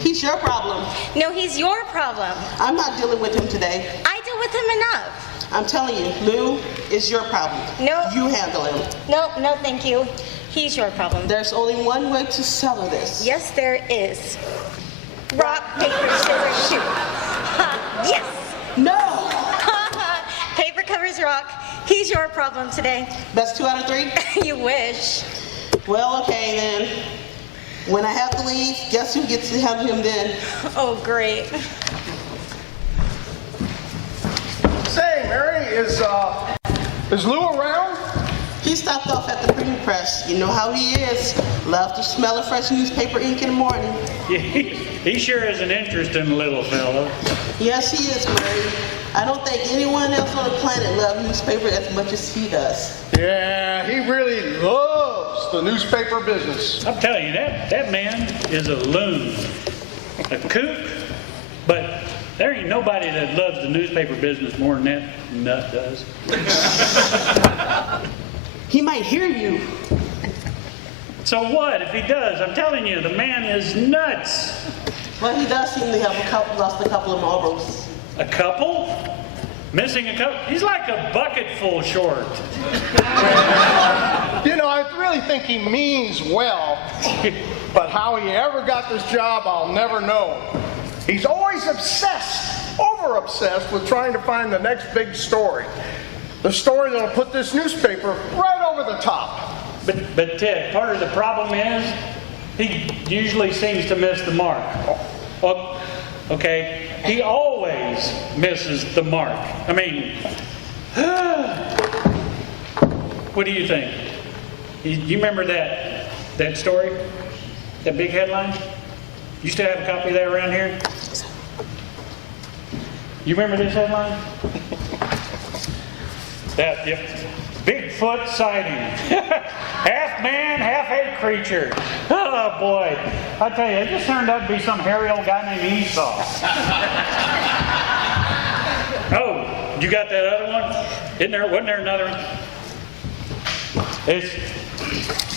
He's your problem. No, he's your problem. I'm not dealing with him today. I deal with him enough. I'm telling you, Lou is your problem. No. You handle him. No, thank you. He's your problem. There's only one way to settle this. Yes, there is. Rock, paper, scissors, shoot. Ha, yes. No! Paper covers rock. He's your problem today. That's 2 out of 3? You wish. Well, okay then. When I have to leave, guess who gets to handle him then? Oh, great. Say, Mary, is Lou around? He stopped off at the printing press. You know how he is. Love to smell a fresh newspaper ink in the morning. He sure is an interesting little fellow. Yes, he is, Mary. I don't think anyone else on the planet loves newspaper as much as he does. Yeah, he really loves the newspaper business. I'm telling you, that man is a loon, a kook, but there ain't nobody that loves the newspaper business more than that nut does. He might hear you. So what if he does? I'm telling you, the man is nuts. Well, he does seem to have lost a couple of marbles. A couple? Missing a couple? He's like a bucket full short. You know, I really think he means well, but how he ever got this job, I'll never know. He's always obsessed, over-obsessed with trying to find the next big story. The story that'll put this newspaper right over the top. But Ted, part of the problem is he usually seems to miss the mark. Oh, okay, he always misses the mark. I mean, what do you think? You remember that story? That big headline? You still have a copy of that around here? You remember this headline? Yep. Bigfoot sighting. Half man, half ape creature. Oh boy. I tell you, it just turned out to be some hairy old guy named Esau. Oh, you got that other one? Wasn't there another one?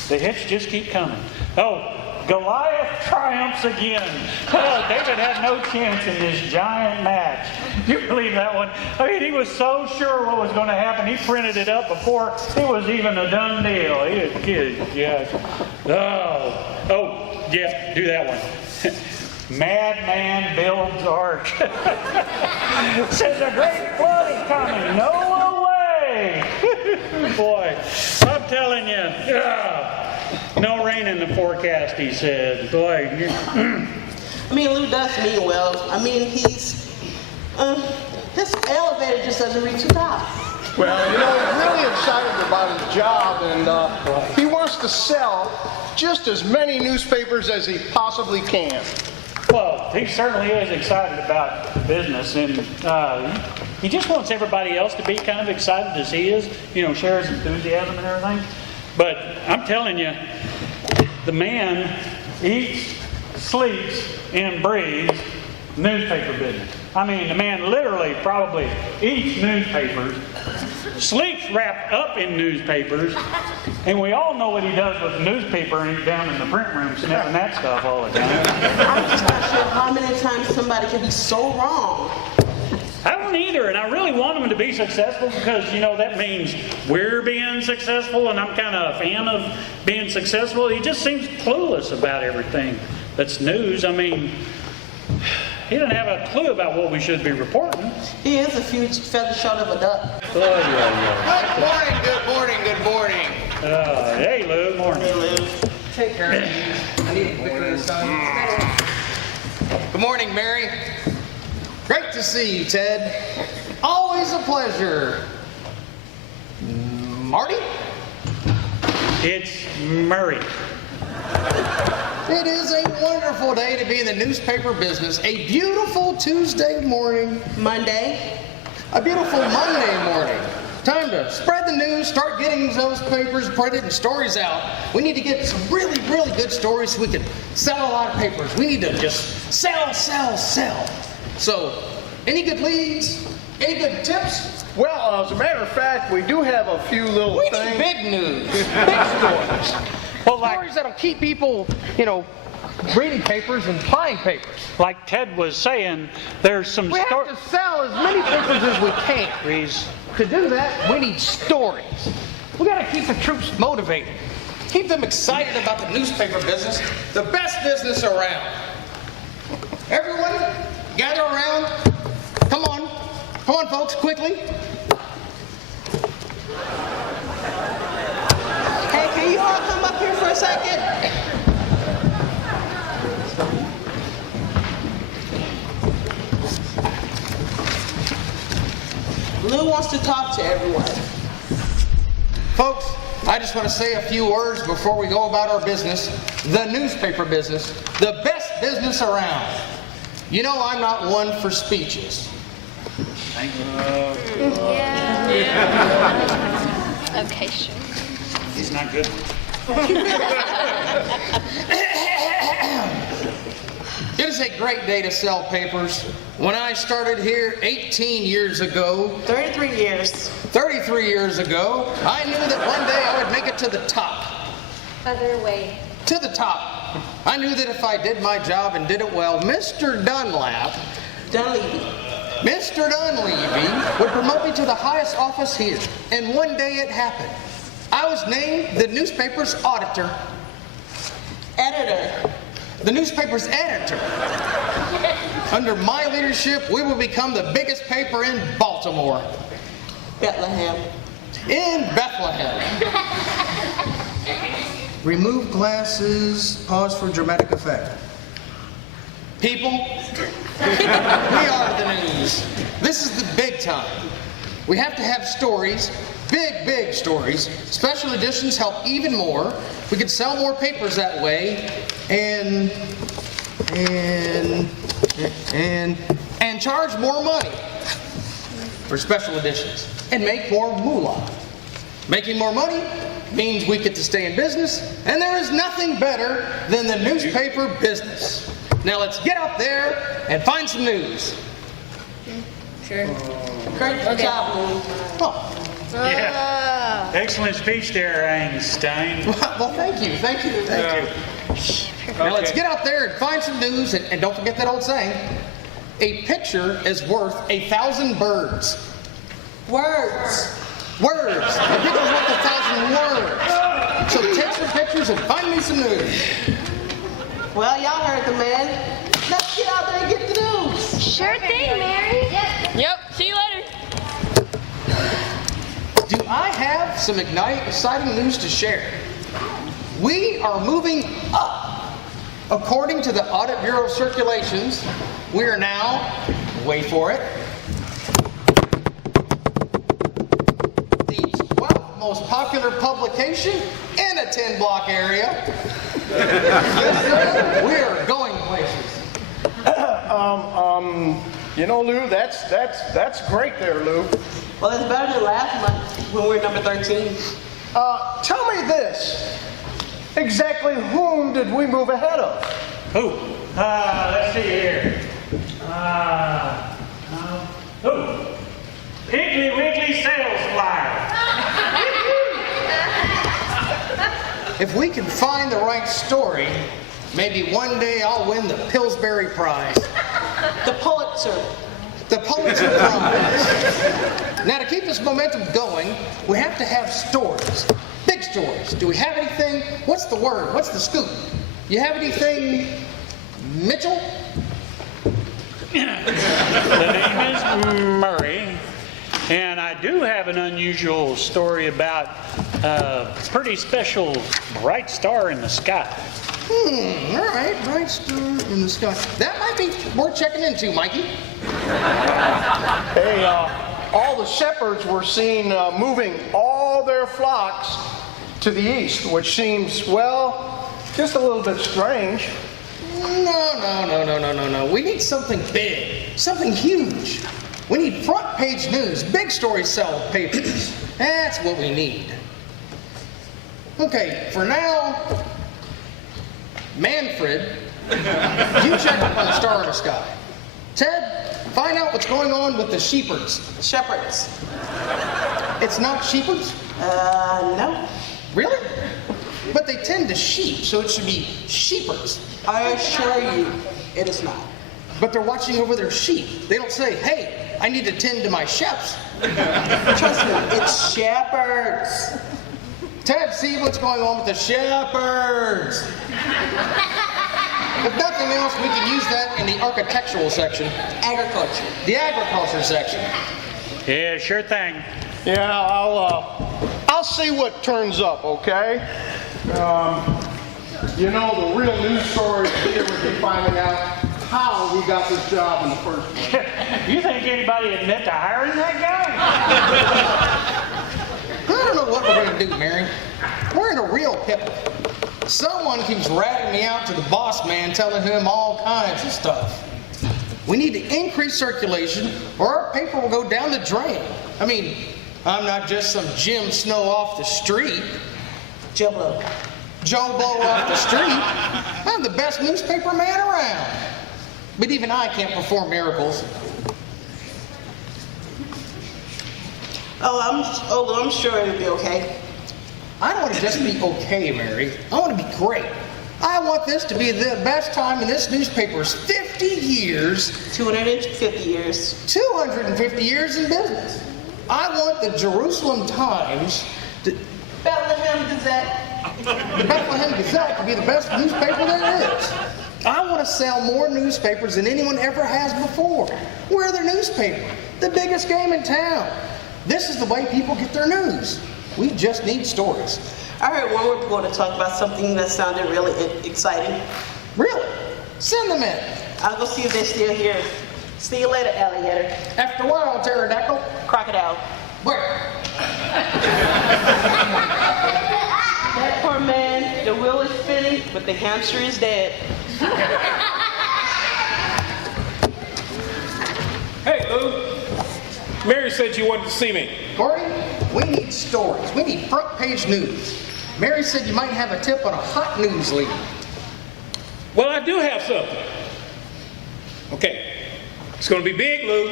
The hits just keep coming. Oh, Goliath triumphs again. Oh, David had no chance in this giant match. You believe that one? I mean, he was so sure what was going to happen. He printed it up before it was even a done deal. He was kidding. Yeah. Oh, yeah, do that one. Madman builds ark. Says a great flood is coming. No way. Boy, I'm telling you. No rain in the forecast, he said. Boy, I mean, Lou does mean well. I mean, his elevator just doesn't reach the top. Well, you know, he's really excited about his job, and he wants to sell just as many newspapers as he possibly can. well, he certainly is excited about the business, and he just wants everybody else to be kind of excited as he is, share his enthusiasm and everything. But I'm telling you, the man eats, sleeps, and breathes newspaper business. I mean, the man literally probably eats newspapers, sleeps wrapped up in newspapers, and we all know what he does with the newspaper and he's down in the print room sniffing that stuff all the time. I'm just not sure how many times somebody can be so wrong. I don't either, and I really want him to be successful because, that means we're being successful, and I'm kind of a fan of being successful. He just seems clueless about everything that's news. I mean, he doesn't have a clue about what we should be reporting. He is a huge feather short of a duck. Oh, yeah. Good morning. Hey, Lou. Morning. Hey, Lou. Take care of these. I need a quick little sign. Good morning, Mary. Great to see you, Ted. Always a pleasure. Marty? It's Murray. It is a wonderful day to be in the newspaper business. A beautiful Tuesday morning. Monday. A beautiful Monday morning. Time to spread the news, start getting those papers printed and stories out. We need to get some really, really good stories so we can sell a lot of papers. We need to just sell. So, any good leads? Any good tips? Well, as a matter of fact, we do have a few little We things. need big news, big stories. Well, Stories that'll keep people, reading papers and buying papers. Like Ted was saying, there's some We have to sell as many papers as we can. stories. To do that, we need stories. We got to keep the troops motivated. Keep them excited about the newspaper business, the best business around. Everyone, gather around. Come on. Come on, folks, quickly. Hey, can you all come up here for a second? Lou wants to talk to everyone. Folks, I just want to say a few words before we go about our business, the newspaper business, the best business around. You know I'm not one for speeches. Okay, sure. He's not good. It is a great day to sell papers. When I started here 18 years ago, 33 years. 33 years ago, I knew that one day I would make it to the top. Other way. To the top. I knew that if I did my job and did it well, Mr. Dunlevy would promote me to the highest office here. And one day it happened. I was named the newspaper's auditor. Editor. The newspaper's editor. Under my leadership, we will become the biggest paper in Baltimore. Bethlehem. In Bethlehem. Remove glasses, pause for dramatic effect. People, we are the news. This is the big time. We have to have stories, big stories. Special editions help even more. We could sell more papers that way and charge more money for special editions and make more moolah. Making more money means we get to stay in business, and there is nothing better than the newspaper business. Now let's get out there and find some news. Sure. Great job, Lou. Oh, Yeah. Excellent speech there, Einstein. well, thank you. Now let's get out there and find some news, and don't forget that old saying, a picture is worth 1,000 birds. Words. Words. A picture's worth 1,000 words. So take some pictures and find me some news. Well, y'all heard the man. Let's get out there and get the news. Sure thing, Mary. Yep, see you later. Do I have some exciting news to share? We are moving up. According to the Audit Bureau circulations, we are now, wait for it, the 12th most popular publication in a 10-block area. Yes, sir. We are going places. You know, Lou, that's great there, Lou. Well, it's better than last month when we were number 13. Tell me this. Exactly whom did we move ahead of? Who? Let's see here. Who? Piggly Wiggly Sales Flyer. If we can find the right story, maybe one day I'll win the Pillsbury Prize. The Pulitzer. The Pulitzer Prize. Now, to keep this momentum going, we have to have stories. Big stories. Do we have anything? What's the word? What's the scoop? You have anything, Mitchell? The name is Murray, and I do have an unusual story about a pretty special bright star in the sky. All right, bright star in the sky. That might be worth checking into, Mikey. Hey, all the shepherds were seen moving all their flocks to the east, which seems, well, just a little bit strange. No. We need something big, something huge. We need front page news. Big stories sell papers. That's what we need. Okay, for now, Manfred, you check up on the star in the sky. Ted, find out what's going on with the sheepards. Shepherds. It's not sheepards? No. Really? But they tend to sheep, so it should be sheepards. I assure you, it is not. But they're watching over their sheep. They don't say, hey, I need to tend to my sheps. Trust me, it's shepherds. Ted, see what's going on with the shepherds. If nothing else, we can use that in the architectural section. Agriculture. The agriculture section. Yeah, sure thing. Yeah, I'll see what turns up, okay? You know, the real news story here would be finding out how we got this job in the first place. You think anybody would admit to hiring that guy? I don't know what we're going to do, Mary. We're in a real pickle. Someone keeps ratting me out to the boss man, telling him all kinds of stuff. We need to increase circulation, or our paper will go down the drain. I mean, I'm not just some Jim Snow off the street. Joe Blow. Joe Blow off the street. I'm the best newspaper man around. But even I can't perform miracles. Oh, I'm sure it'll be okay. I don't want to just be okay, Mary. I want to be great. I want this to be the best time in this newspaper's 50 years, 250 years. 250 years in business. I want the Jerusalem Times, the Bethlehem Gazette. Bethlehem Gazette to be the best newspaper there is. I want to sell more newspapers than anyone ever has before. We're the newspaper, the biggest game in town. This is the way people get their news. We just need stories. I heard one reporter talk about something that sounded really exciting. Really? Send them in. I'll go see if they're still here. See you later, alligator. After a while, pterodactyl. Crocodile. Where? That poor man, the wheel is spinning, but the hamster is dead. Hey, Lou. Mary said you wanted to see me. Gordy, we need stories. We need front page news. Mary said you might have a tip on a hot news lead. Well, I do have something. Okay. It's going to be big, Lou.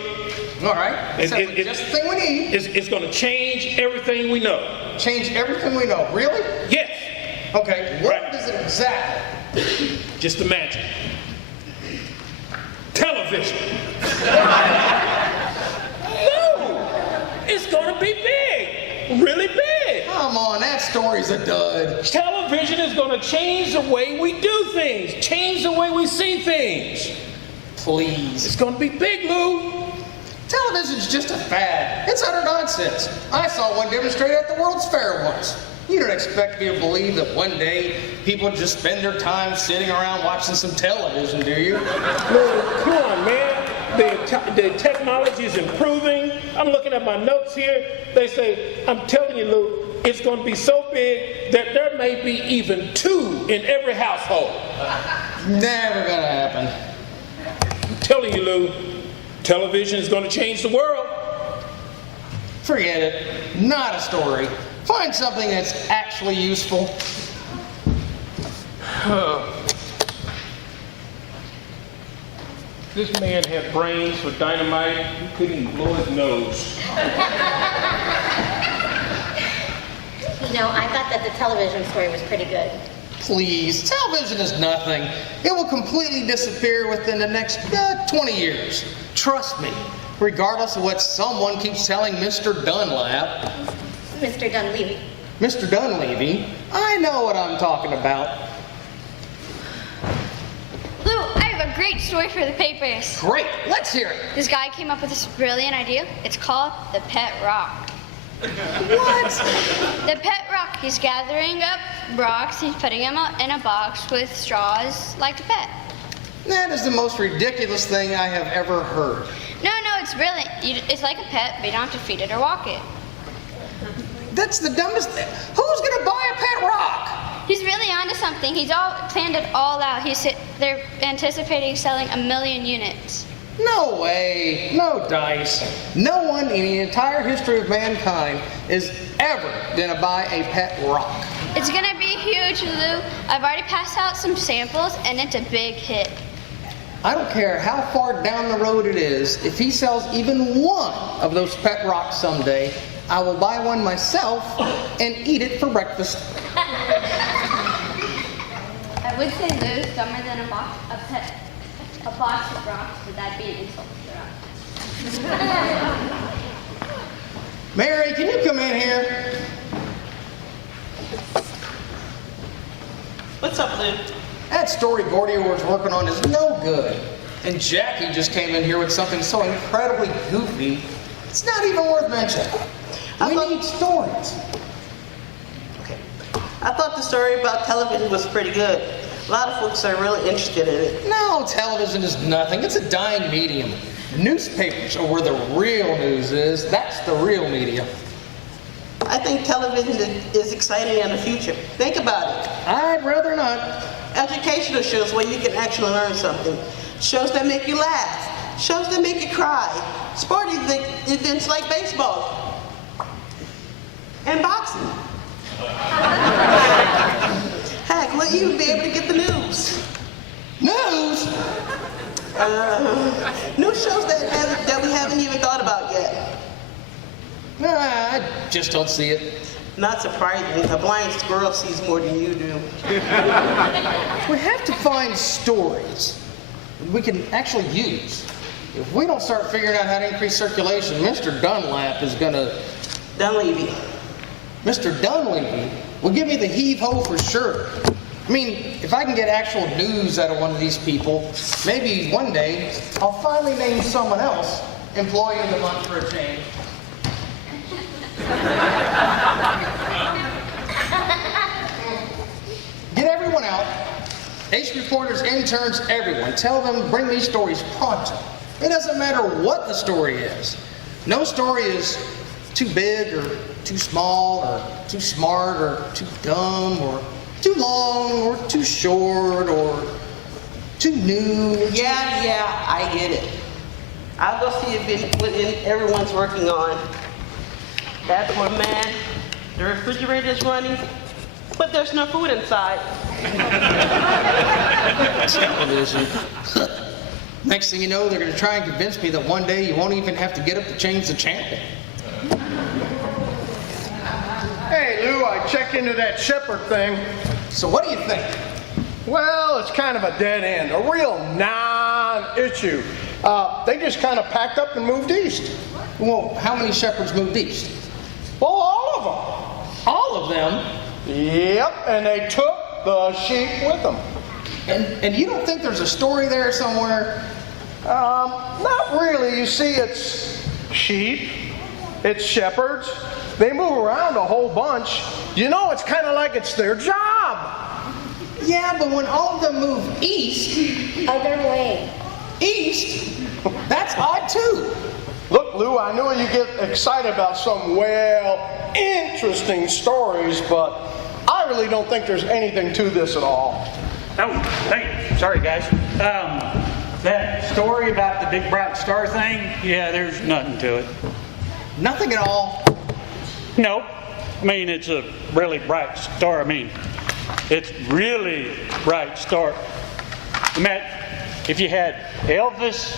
All right. Sounds like just the thing we need. It's going to change everything we know. Change everything we know. Really? Yes. Okay. What Right. does it exactly? Just imagine. Television. No. It's going to be big. Really big. Come on, that story's a dud. Television is going to change the way we do things. Change the way we see things. Please. It's going to be big, Lou. Television's just a fad. It's utter nonsense. I saw one demonstrated at the World's Fair once. You don't expect me to believe that one day people just spend their time sitting around watching some television, do you? Lou, come on, man. The technology is improving. I'm looking at my notes here. They say, I'm telling you, Lou, it's going to be so big that there may be even 2 in every household. Never gonna happen. I'm telling you, Lou, television is going to change the world. Forget it. Not a story. Find something that's actually useful. This man had brains for dynamite. He couldn't even blow his nose. You know, I thought that the television story was pretty good. Please, television is nothing. It will completely disappear within the next 20 years. Trust me, regardless of what someone keeps telling Mr. Dunlap. Mr. Dunleavy. Mr. Dunleavy, I know what I'm talking about. Lou, I have a great story for the papers. Great, let's hear it. This guy came up with this brilliant idea. It's called the pet rock. What? The pet rock. He's gathering up rocks. He's putting them in a box with straws like a pet. That is the most ridiculous thing I have ever heard. No, it's brilliant. It's like a pet, but you don't have to feed it or walk it. That's the dumbest thing. Who's gonna buy a pet rock? He's really onto something. He's all planned it all out. They're anticipating selling 1 million units. No way. No dice. No one in the entire history of mankind is ever gonna buy a pet rock. It's gonna be huge, Lou. I've already passed out some samples, and it's a big hit. I don't care how far down the road it is, if he sells even one of those pet rocks someday, I will buy one myself and eat it for breakfast. I would say Lou's dumber than a box of rocks, but that'd be an insult to the rocks. Mary, can you come in here? What's up, Lou? That story Gordy was working on is no good. And Jackie just came in here with something so incredibly goofy, it's not even worth mentioning. We need stories. Okay. I thought the story about television was pretty good. A lot of folks are really interested in it. No, television is nothing. It's a dying medium. Newspapers are where the real news is. That's the real media. I think television is exciting in the future. Think about it. I'd rather not. Educational shows where you can actually learn something. Shows that make you laugh. Shows that make you cry. Sporting events like baseball. And boxing. Heck, we'll even be able to get the news. News? New shows that we haven't even thought about yet. Nah, I just don't see it. Not surprising. A blind squirrel sees more than you do. We have to find stories we can actually use. If we don't start figuring out how to increase circulation, Mr. Dunlap is gonna... Dunleavy. Mr. Dunleavy will give me the heave-ho for sure. I mean, if I can get actual news out of one of these people, maybe one day I'll finally name someone else Employee of the Month for a change. Get everyone out. Ace reporters, interns, everyone. Tell them, bring me stories pronto. It doesn't matter what the story is. No story is too big or too small or too smart or too dumb or too long or too short or too new. Yeah, I get it. I'll go see what everyone's working on. That's where, man, the refrigerator's running, but there's no food inside. Television. Next thing you know, they're going to try and convince me that one day you won't even have to get up to change the channel. Hey, Lou, I checked into that Shepherd thing. So what do you think? Well, it's kind of a dead end, a real non-issue. They just kind of packed up and moved east. Well, how many shepherds moved east? Well, all of them. All of them? Yep, and they took the sheep with them. And you don't think there's a story there somewhere? Not really. You see, it's sheep, it's shepherds. They move around a whole bunch. You know, it's kind of like it's their job. Yeah, but when all of them move east... Other way. East? That's odd too. Look, Lou, I know you get excited about some, well, interesting stories, but I really don't think there's anything to this at all. Oh, hey, sorry guys. That story about the big bright star thing, yeah, there's nothing to it. Nothing at all. No, I mean, it's a really bright star. I mean, it's really bright star. Matt, if you had Elvis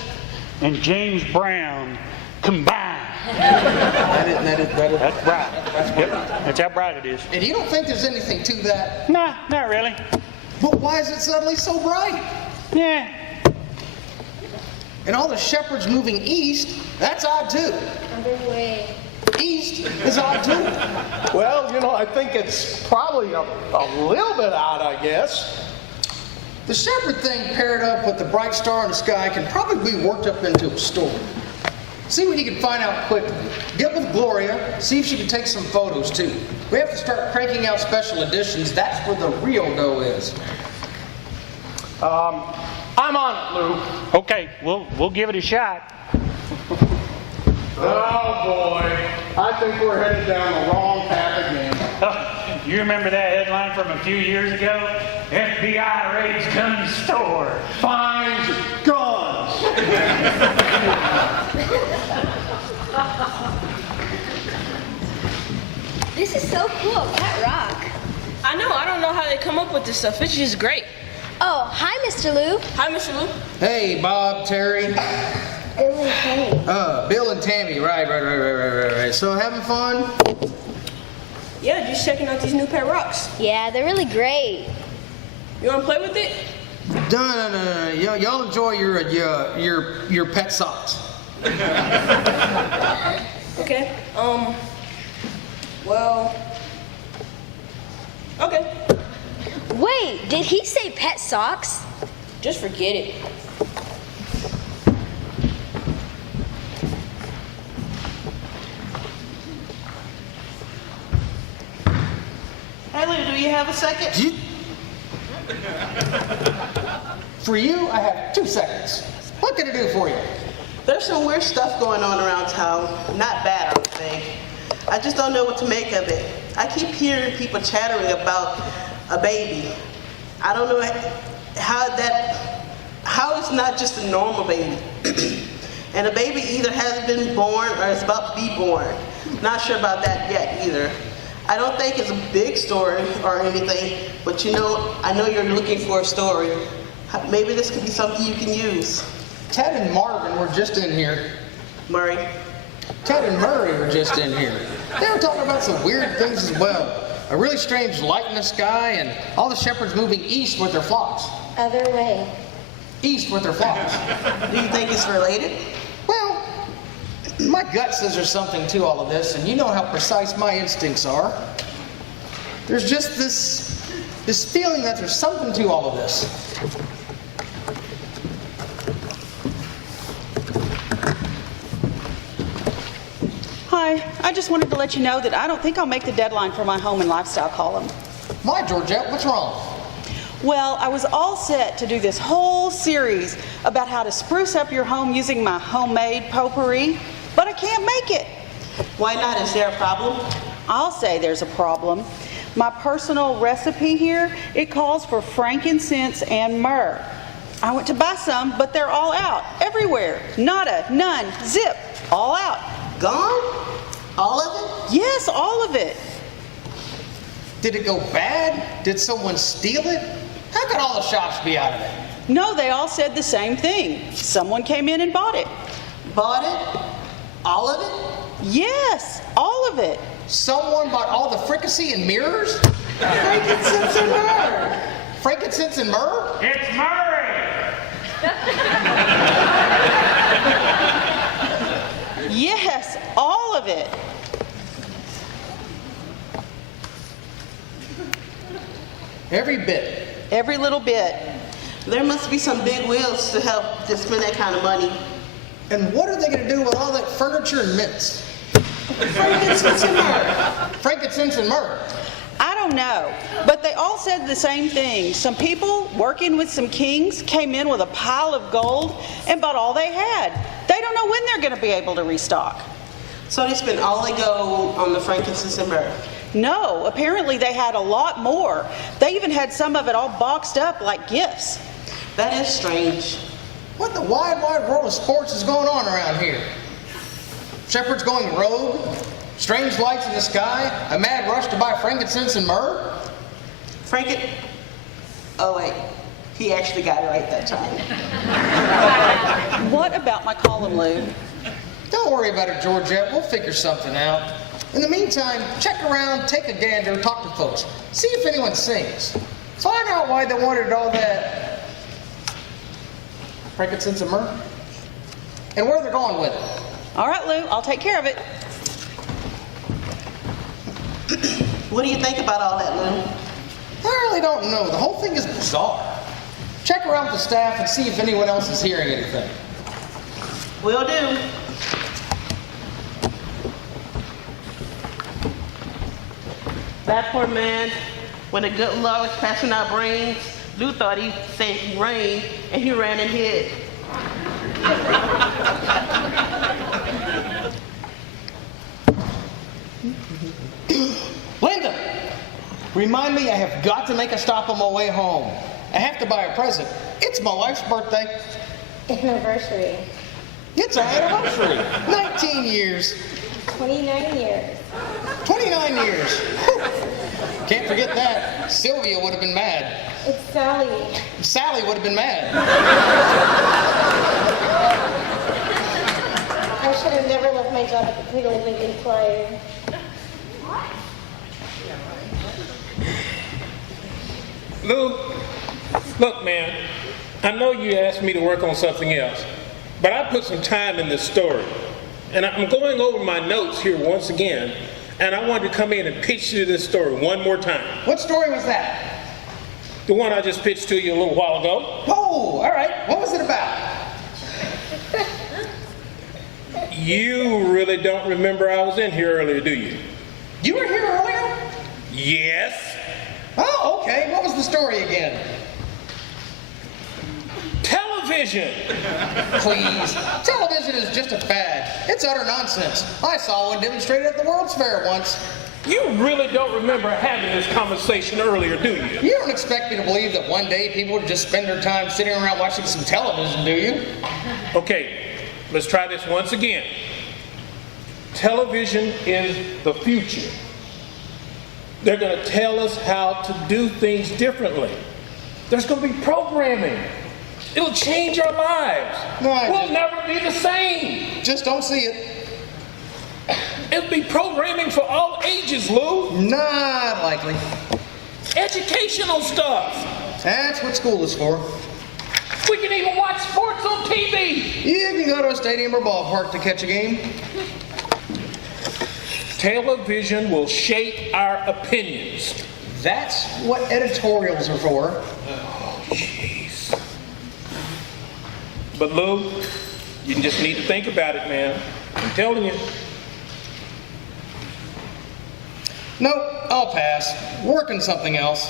and James Brown combined. That's bright. Yep, that's how bright it is. And you don't think there's anything to that? Nah, not really. But why is it suddenly so bright? Yeah. And all the shepherds moving east, that's odd too. Other way. East is odd too. Well, you know, I think it's probably a little bit odd, I guess. The shepherd thing paired up with the bright star in the sky can probably be worked up into a story. See what you can find out quickly. Get with Gloria, see if she can take some photos too. We have to start cranking out special editions. That's where the real dough is. I'm on it, Lou. Okay, we'll give it a shot. Oh, boy. I think we're headed down the wrong path again. You remember that headline from a few years ago? FBI raids gun store. Finds guns. This is so cool. Cat Rock. I know. I don't know how they come up with this stuff. It's just great. Oh, hi, Mr. Lou. Hi, Mr. Lou. Hey, Bob, Terry. Bill and Tammy. Bill and Tammy, right. So having fun? Yeah, just checking out these new pet rocks. Yeah, they're really great. You wanna play with it? No. Y'all enjoy your pet socks. Okay. Well. Okay. Wait, did he say pet socks? Just forget it. Hey, Lou, do you have a second? For you, I have 2 seconds. What can I do for you? There's some weird stuff going on around town. Not bad, I don't think. I just don't know what to make of it. I keep hearing people chattering about a baby. I don't know how it's not just a normal baby. And the baby either has been born or is about to be born. Not sure about that yet either. I don't think it's a big story or anything, but I know you're looking for a story. Maybe this could be something you can use. Ted and Marvin were just in here. Murray. Ted and Murray were just in here. They were talking about some weird things as well. A really strange light in the sky and all the shepherds moving east with their flocks. Other way. East with their flocks. Do you think it's related? Well, my gut says there's something to all of this, and you know how precise my instincts are. There's just this feeling that there's something to all of this. Hi, I just wanted to let you know that I don't think I'll make the deadline for my home and lifestyle column. Why, Georgette? What's wrong? Well, I was all set to do this whole series about how to spruce up your home using my homemade potpourri, but I can't make it. Why not? Is there a problem? I'll say there's a problem. My personal recipe here, it calls for frankincense and myrrh. I went to buy some, but they're all out, everywhere. Nada, none, zip, all out. Gone? All of it? Yes, all of it. Did it go bad? Did someone steal it? How could all the shops be out of it? No, they all said the same thing. Someone came in and bought it. Bought it? All of it? Yes, all of it. Someone bought all the fricassee and mirrors? Frankincense and myrrh. Frankincense and myrrh? It's Murray! Yes, all of it. Every bit. Every little bit. There must be some big wheels to help to spend that kind of money. And what are they going to do with all that furniture and mints? Frankincense and myrrh. Frankincense and myrrh. I don't know, but they all said the same thing. Some people working with some kings came in with a pile of gold and bought all they had. They don't know when they're going to be able to restock. So they spent all they go on the frankincense and myrrh. No, apparently they had a lot more. They even had some of it all boxed up like gifts. That is strange. What in the wide world of sports is going on around here? Shepherds going rogue? Strange lights in the sky? A mad rush to buy frankincense and myrrh? Oh wait, he actually got it right that time. What about my column, Lou? Don't worry about it, Georgette. We'll figure something out. In the meantime, check around, take a gander, talk to folks. See if anyone sings. Find out why they wanted all that frankincense and myrrh. And where they're going with it. All right, Lou, I'll take care of it. What do you think about all that, Lou? I really don't know. The whole thing is bizarre. Check around with the staff and see if anyone else is hearing anything. Will do. That poor man, when the good Lord was passing out brains, Lou thought he said rain, and he ran and hid. Linda! Remind me I have got to make a stop on my way home. I have to buy a present. It's my wife's birthday. Anniversary. It's our anniversary. 19 years. 29 years. 29 years. Whew. Can't forget that. Sylvia would have been mad. It's Sally. Sally would have been mad. I should have never left my job at the Piggly Wiggly Flyer. Lou, Look, man, I know you asked me to work on something else, but I put some time in this story. And I'm going over my notes here once again, and I wanted to come in and pitch you this story one more time. What story was that? The one I just pitched to you a little while ago. Oh, all right. What was it about? You really don't remember I was in here earlier, do you? You were here earlier? Yes. Oh, okay. What was the story again? Television. Please. Television is just a fad. It's utter nonsense. I saw one demonstrated at the World's Fair once. You really don't remember having this conversation earlier, do you? You don't expect me to believe that one day people would just spend their time sitting around watching some television, do you? Okay, let's try this once again. Television is the future. They're going to tell us how to do things differently. There's going to be programming. It'll change our lives. We'll never be the same. Just don't see it. It'll be programming for all ages, Lou. Not likely. Educational stuff. That's what school is for. We can even watch sports on TV. You can go to a stadium or ballpark to catch a game. Television will shape our opinions. That's what editorials are for. Oh, jeez. But Lou, you just need to think about it, man. I'm telling you. Nope, I'll pass. Work on something else.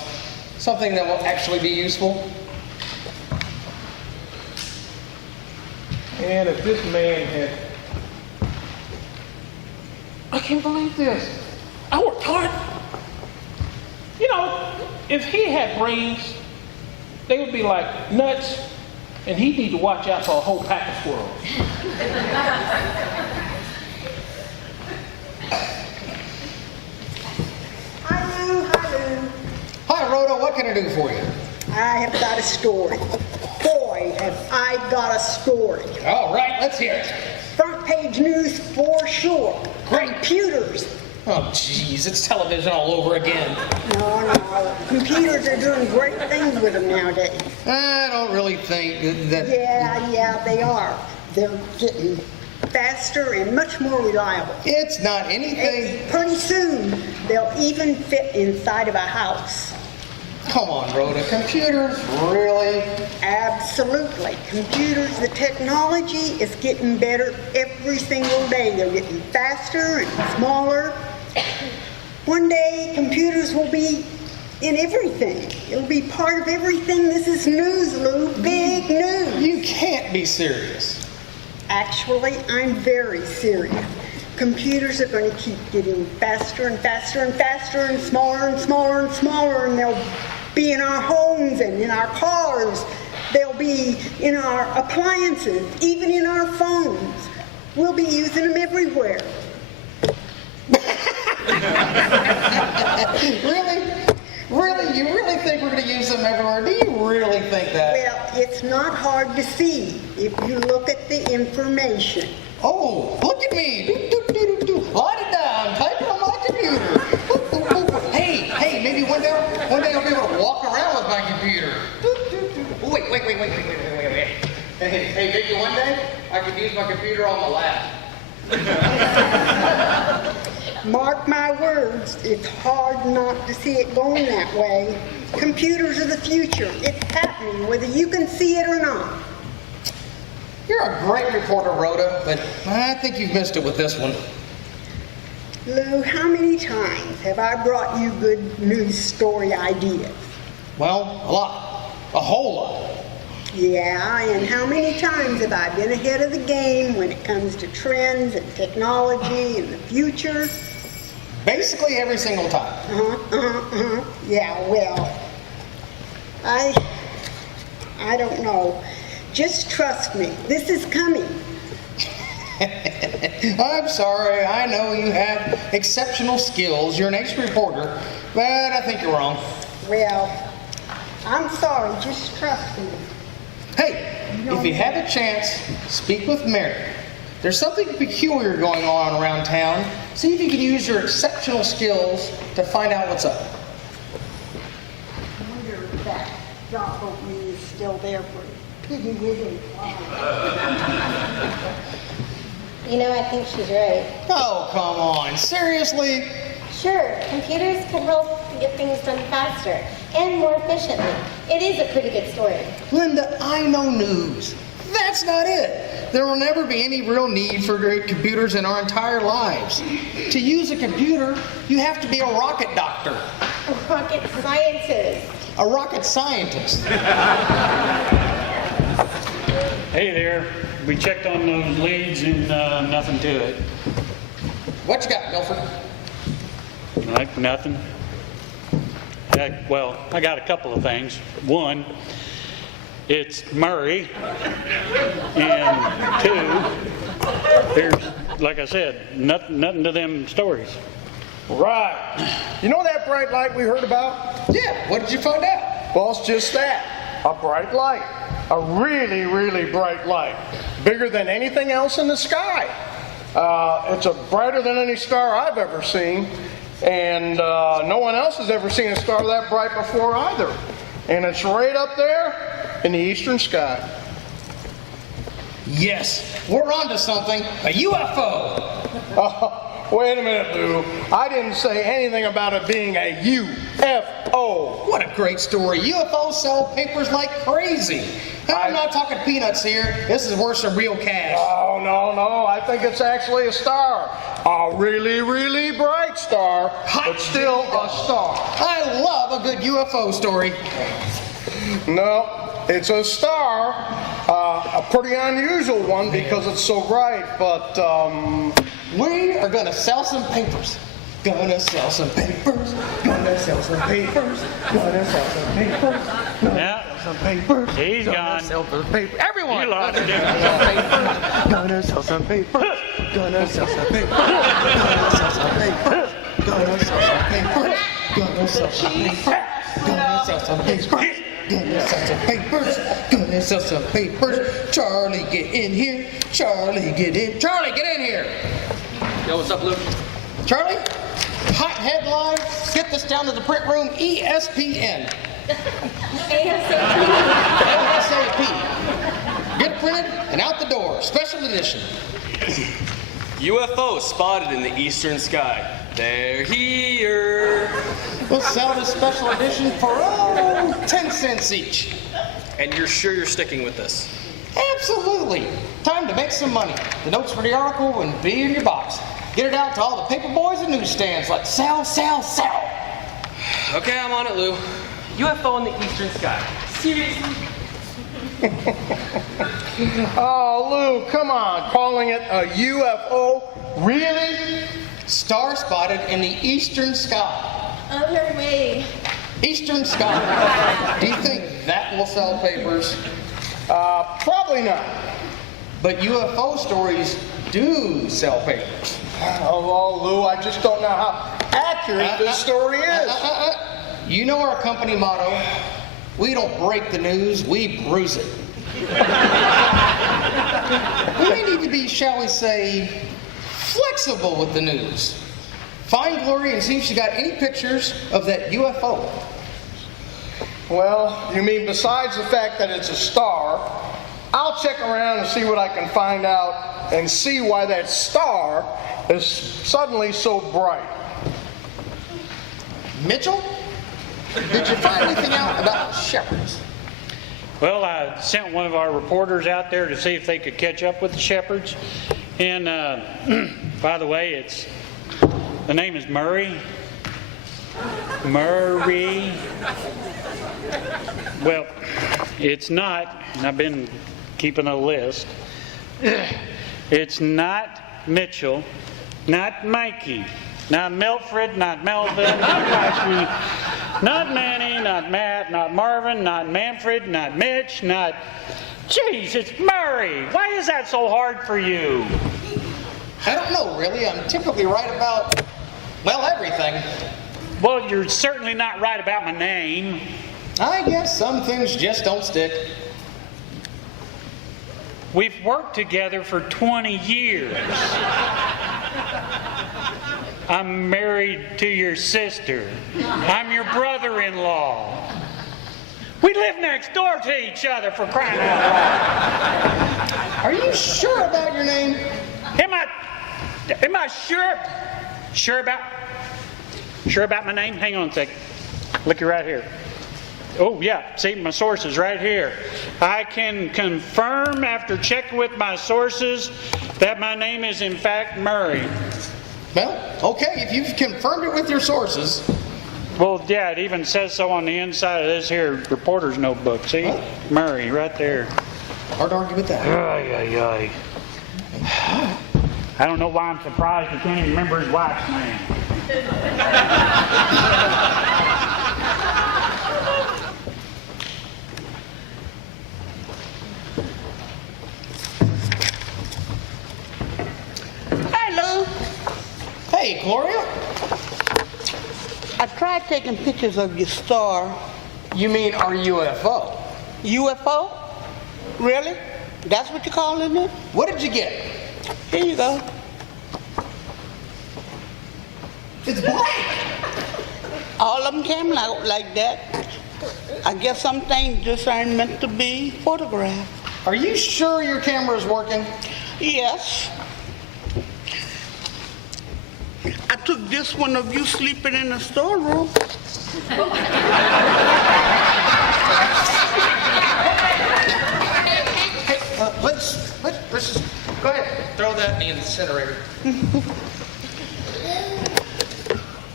Something that will actually be useful. And if this man had... I can't believe this. I worked hard. You know, if he had brains, they would be like nuts, and he'd need to watch out for a whole pack of squirrels. Hi, Lou. Hi, Lou. Hi, Rhoda. What can I do for you? I have got a story. Boy, have I got a story. All right, let's hear it. Front page news for sure. Computers. Oh, jeez, it's television all over again. No. Computers are doing great things with them nowadays. I don't really think that... Yeah, they are. They're getting faster and much more reliable. It's not anything... And pretty soon, they'll even fit inside of a house. Come on, Rhoda. Computers? Really? Absolutely. Computers, the technology is getting better every single day. They're getting faster and smaller. One day, computers will be in everything. It'll be part of everything. This is news, Lou. Big news. You can't be serious. Actually, I'm very serious. Computers are going to keep getting faster and faster and faster and smaller and smaller and smaller, and they'll be in our homes and in our cars. They'll be in our appliances, even in our phones. We'll be using them everywhere. Really? Really? You really think we're going to use them everywhere? Do you really think that? Well, it's not hard to see if you look at the information. Oh, look at me. Write it down. Type it on my computer. Hey, maybe one day I'll be able to walk around with my computer. Wait. Hey, maybe one day I could use my computer on my lap. Mark my words, it's hard not to see it going that way. Computers are the future. It's happening, whether you can see it or not. You're a great reporter, Rhoda, but I think you've missed it with this one. Lou, how many times have I brought you good news story ideas? Well, a lot. A whole lot. Yeah, and how many times have I been ahead of the game when it comes to trends and technology and the future? Basically every single time. Yeah, well, I don't know. Just trust me. This is coming. I'm sorry. I know you have exceptional skills. You're an ex-reporter, but I think you're wrong. Well, I'm sorry. Just trust me. Hey, if you have a chance, speak with Mary. There's something peculiar going on around town. See if you can use your exceptional skills to find out what's up. I wonder if that job will there for piggy wiggly. You know, I think she's right. Oh, come on. Seriously? Sure, computers can help get things done faster and more efficiently. It is a pretty good story. Linda, I know news. That's not it. There will never be any real need for great computers in our entire lives. To use a computer, you have to be a rocket doctor, A rocket scientist. a rocket scientist. Hey there, we checked on those leads and nothing to it. What you got, Milford? Like nothing. Well, I got a couple of things. One, it's Murray. And two, there's, like I said, nothing to them stories. Right. You know that bright light we heard about? Yeah, what did you find out? Well, it's just that. A bright light. A really, really bright light. Bigger than anything else in the sky. It's brighter than any star I've ever seen. And no one else has ever seen a star that bright before either. And it's right up there in the eastern sky. Yes, we're onto something. A UFO. Oh, wait a minute, Lou. I didn't say anything about it being a UFO. What a great story. UFOs sell papers like crazy. I'm not talking peanuts here. This is worse than real cash. Oh, no. I think it's actually a star. A really, really bright star, but still a star. I love a good UFO story. No, it's a star. A pretty unusual one because it's so bright, but We are gonna sell some papers. Gonna sell some papers. Gonna sell some papers. Gonna sell some papers. Yeah, Some papers. he's gone. Sell some papers. Everyone. You lost it. Gonna sell some papers. Gonna sell some papers. Gonna sell some papers. Gonna sell some papers. Gonna sell some papers. Gonna sell some papers. Gonna sell some papers. Gonna sell some papers. Charlie, get in here. Charlie, get in. Charlie, get in here. Yo, what's up, Luke? Charlie, hot headline. Get this down to the print room. ESPN. ASAP. Get it printed and out the door. Special edition. UFO spotted in the eastern sky. They're here. We'll sell this special edition for 10 cents each. And you're sure you're sticking with this? Absolutely. Time to make some money. The notes for the article will be in your box. Get it out to all the paper boys and newsstands like sell, sell, sell. Okay, I'm on it, Lou. UFO in the eastern sky. Seriously? oh, Lou, come on, calling it a UFO? Really? Star spotted in the eastern sky. Other way. Eastern sky. Do you think that will sell papers? Probably not. But UFO stories do sell papers. Oh, Lou, I just don't know how accurate this story is. You know our company motto? We don't break the news, we bruise it. We may need to be, shall we say, flexible with the news. Find Gloria and see if she got any pictures of that UFO. Well, you mean besides the fact that it's a star, I'll check around and see what I can find out and see why that star is suddenly so bright. Mitchell, did you find anything out about shepherds? Well, I sent one of our reporters out there to see if they could catch up with the shepherds. And by the way, the name is Murray. Murray. Well, it's not, and I've been keeping a list. It's not Mitchell, not Mikey, not Milfred, not Melvin, not Mikey, not Manny, not Matt, not Marvin, not Manfred, not Mitch, not... Jeez, it's Murray. Why is that so hard for you? I don't know, really. I'm typically right about, well, everything. Well, you're certainly not right about my name. I guess some things just don't stick. We've worked together for 20 years. I'm married to your sister. I'm your brother-in-law. We live next door to each other, for crying out loud. Are you sure about your name? Am I sure? Sure about my name? Hang on a second. Looky right here. Oh, yeah, see, my sources right here. I can confirm after checking with my sources that my name is in fact Murray. Well, okay, if you've confirmed it with your sources. Well, yeah, it even says so on the inside of this here reporter's notebook. See? Oh. Murray, right there. Hard to argue with that. Ay, ay, ay. I don't know why I'm surprised he can't even remember his wife's name. Hey, Lou. Hey, Gloria. I tried taking pictures of your star. You mean our UFO? UFO? Really? That's what you're calling it? What did you get? Here you go. It's blank. All of them came out like that. I guess some things just aren't meant to be photographed. Are you sure your camera's working? Yes. I took this one of you sleeping in the storeroom. Let's just go ahead. Throw that in the incinerator.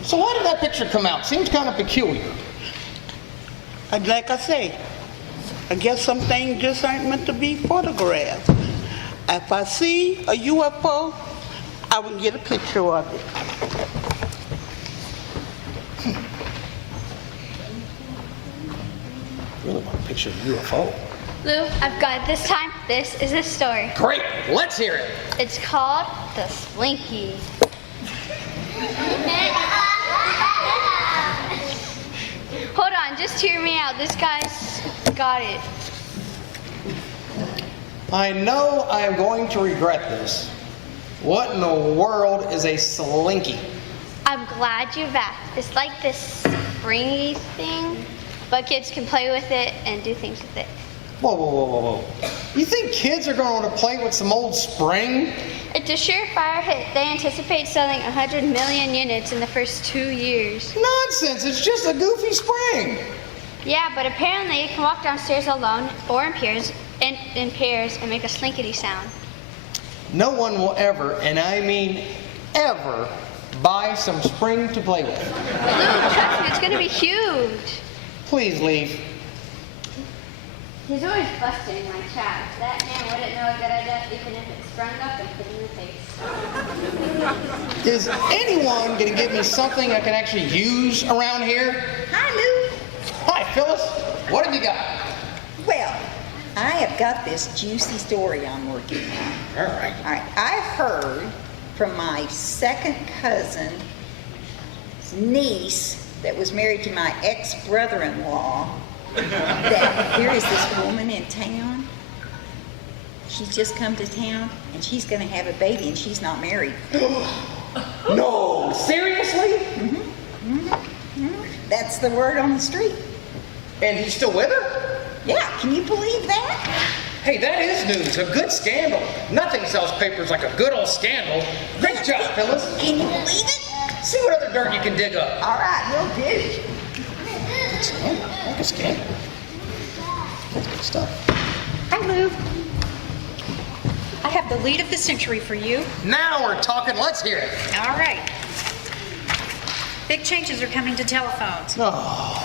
So why did that picture come out? Seems kind of peculiar. And like I say, I guess some things just aren't meant to be photographed. If I see a UFO, I will get a picture of it. Really want a picture of a UFO. Lou, I've got it this time. This is a story. Great, let's hear it. It's called The Slinky. Hold on, just hear me out. This guy's got it. I know I am going to regret this. What in the world is a slinky? I'm glad you've asked. It's like this springy thing, but kids can play with it and do things with it. Whoa, whoa, whoa, whoa, whoa. You think kids are going to play with some old spring? It's a surefire hit. They anticipate selling 100 million units in the first 2 years. Nonsense, it's just a goofy spring. Yeah, but apparently it can walk downstairs alone or in pairs and make a slinkety sound. No one will ever, and I mean ever, buy some spring to play with. Lou, trust me, it's going to be huge. Please leave. He's always busting my chops. That man wouldn't know a good idea even if it sprung up and put in the face. Is anyone going to give me something I can actually use around here? Hi, Lou. Hi, Phyllis. What have you got? Well, I have got this juicy story I'm working on. All right. All right. I heard from my second cousin's niece that was married to my ex-brother-in-law that there is this woman in town. She's just come to town and she's going to have a baby and she's not married. No, seriously? That's the word on the street. And he's still with her? Yeah, can you believe that? Hey, that is news. A good scandal. Nothing sells papers like a good old scandal. Great job, Phyllis. Can you believe it? See what other dirt you can dig up. All right, we'll do. Good scandal. Like a scandal. That's good stuff. Hi, Lou. I have the lead of the century for you. Now we're talking. Let's hear it. All right. Big changes are coming to telephones. Oh,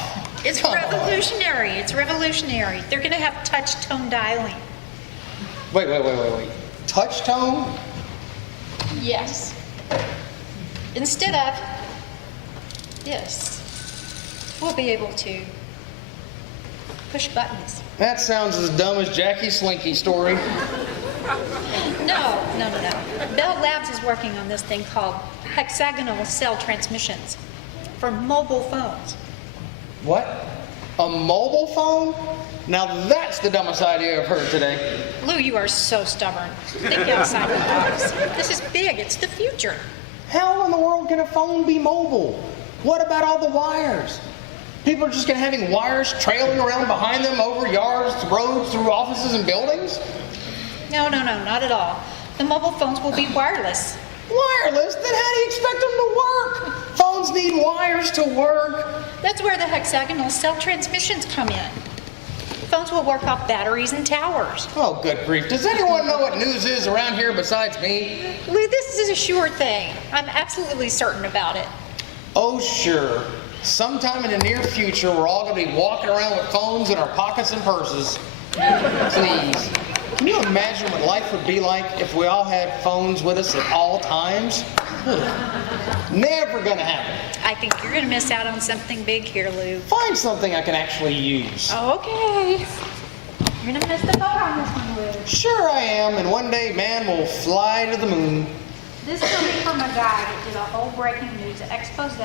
It's revolutionary. It's revolutionary. They're going to have touch tone dialing. Wait. Touch tone? Yes. Instead of this, we'll be able to push buttons. That sounds as dumb as Jackie Slinky's story. No. Bell Labs is working on this thing called hexagonal cell transmissions for mobile phones. What? A mobile phone? Now that's the dumbest idea I've heard today. Lou, you are so stubborn. Think outside the box. This is big. It's the future. How in the world can a phone be mobile? What about all the wires? People are just going to having wires trailing around behind them over yards, roads, through offices and buildings? No, not at all. The mobile phones will be wireless. Wireless? Then how do you expect them to work? Phones need wires to work. That's where the hexagonal cell transmissions come in. Phones will work off batteries and towers. Oh, good grief. Does anyone know what news is around here besides me? Lou, this is a sure thing. I'm absolutely certain about it. Oh, sure. Sometime in the near future, we're all going to be walking around with phones in our pockets and purses. Please. Can you imagine what life would be like if we all had phones with us at all times? Never going to happen. I think you're going to miss out on something big here, Lou. Find something I can actually use. Okay. You're going to miss the boat on this one, Lou. Sure I am, and one day man will fly to the moon. This will be from a guy that did a whole breaking news expose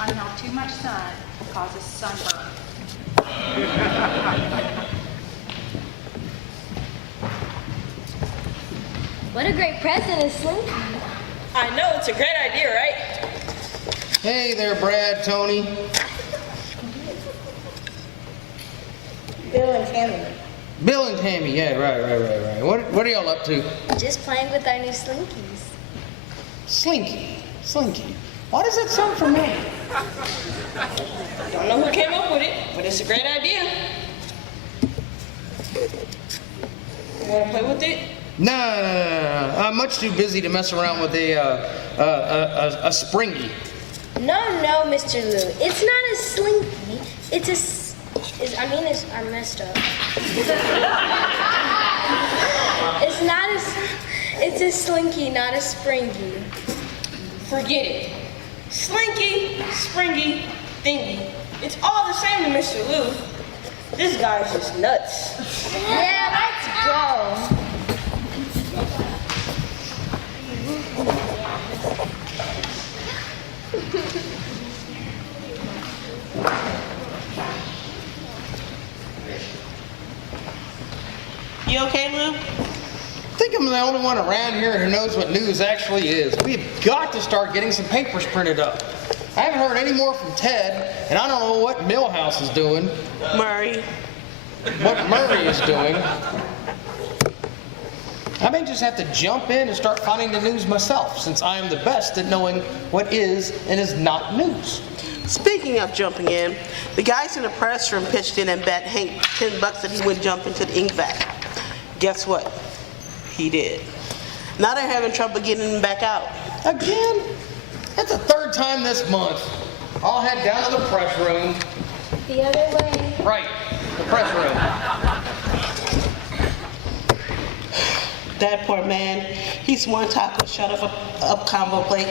on how too much sun causes sunburn. What a great present, Slinky. I know, it's a great idea, right? Hey there, Brad, Tony. Bill and Tammy. Bill and Tammy, yeah, right. What are y'all up to? Just playing with our new Slinkies. Slinky. Why does that sound familiar? Don't know who came up with it, but it's a great idea. You wanna play with it? No. I'm much too busy to mess around with a springy. No, Mr. Lou. It's not a Slinky. I messed up. It's a Slinky, not a Springy. Forget it. Slinky, springy, thingy. It's all the same to Mr. Lou. This guy's just nuts. Yeah, let's go. You okay, Lou? I think I'm the only one around here who knows what news actually is. We've got to start getting some papers printed up. I haven't heard any more from Ted, and I don't know what Millhouse is doing. Murray. What Murray is doing. I may just have to jump in and start finding the news myself, since I am the best at knowing what is and is not news. Speaking of jumping in, the guys in the press room pitched in and bet Hank $10 that he would jump into the ink vat. Guess what? He did. Now they're having trouble getting him back out. Again? That's the third time this month. I'll head down to the press room. The other way. Right, the press room. That poor man, he's one taco shut of up combo plate.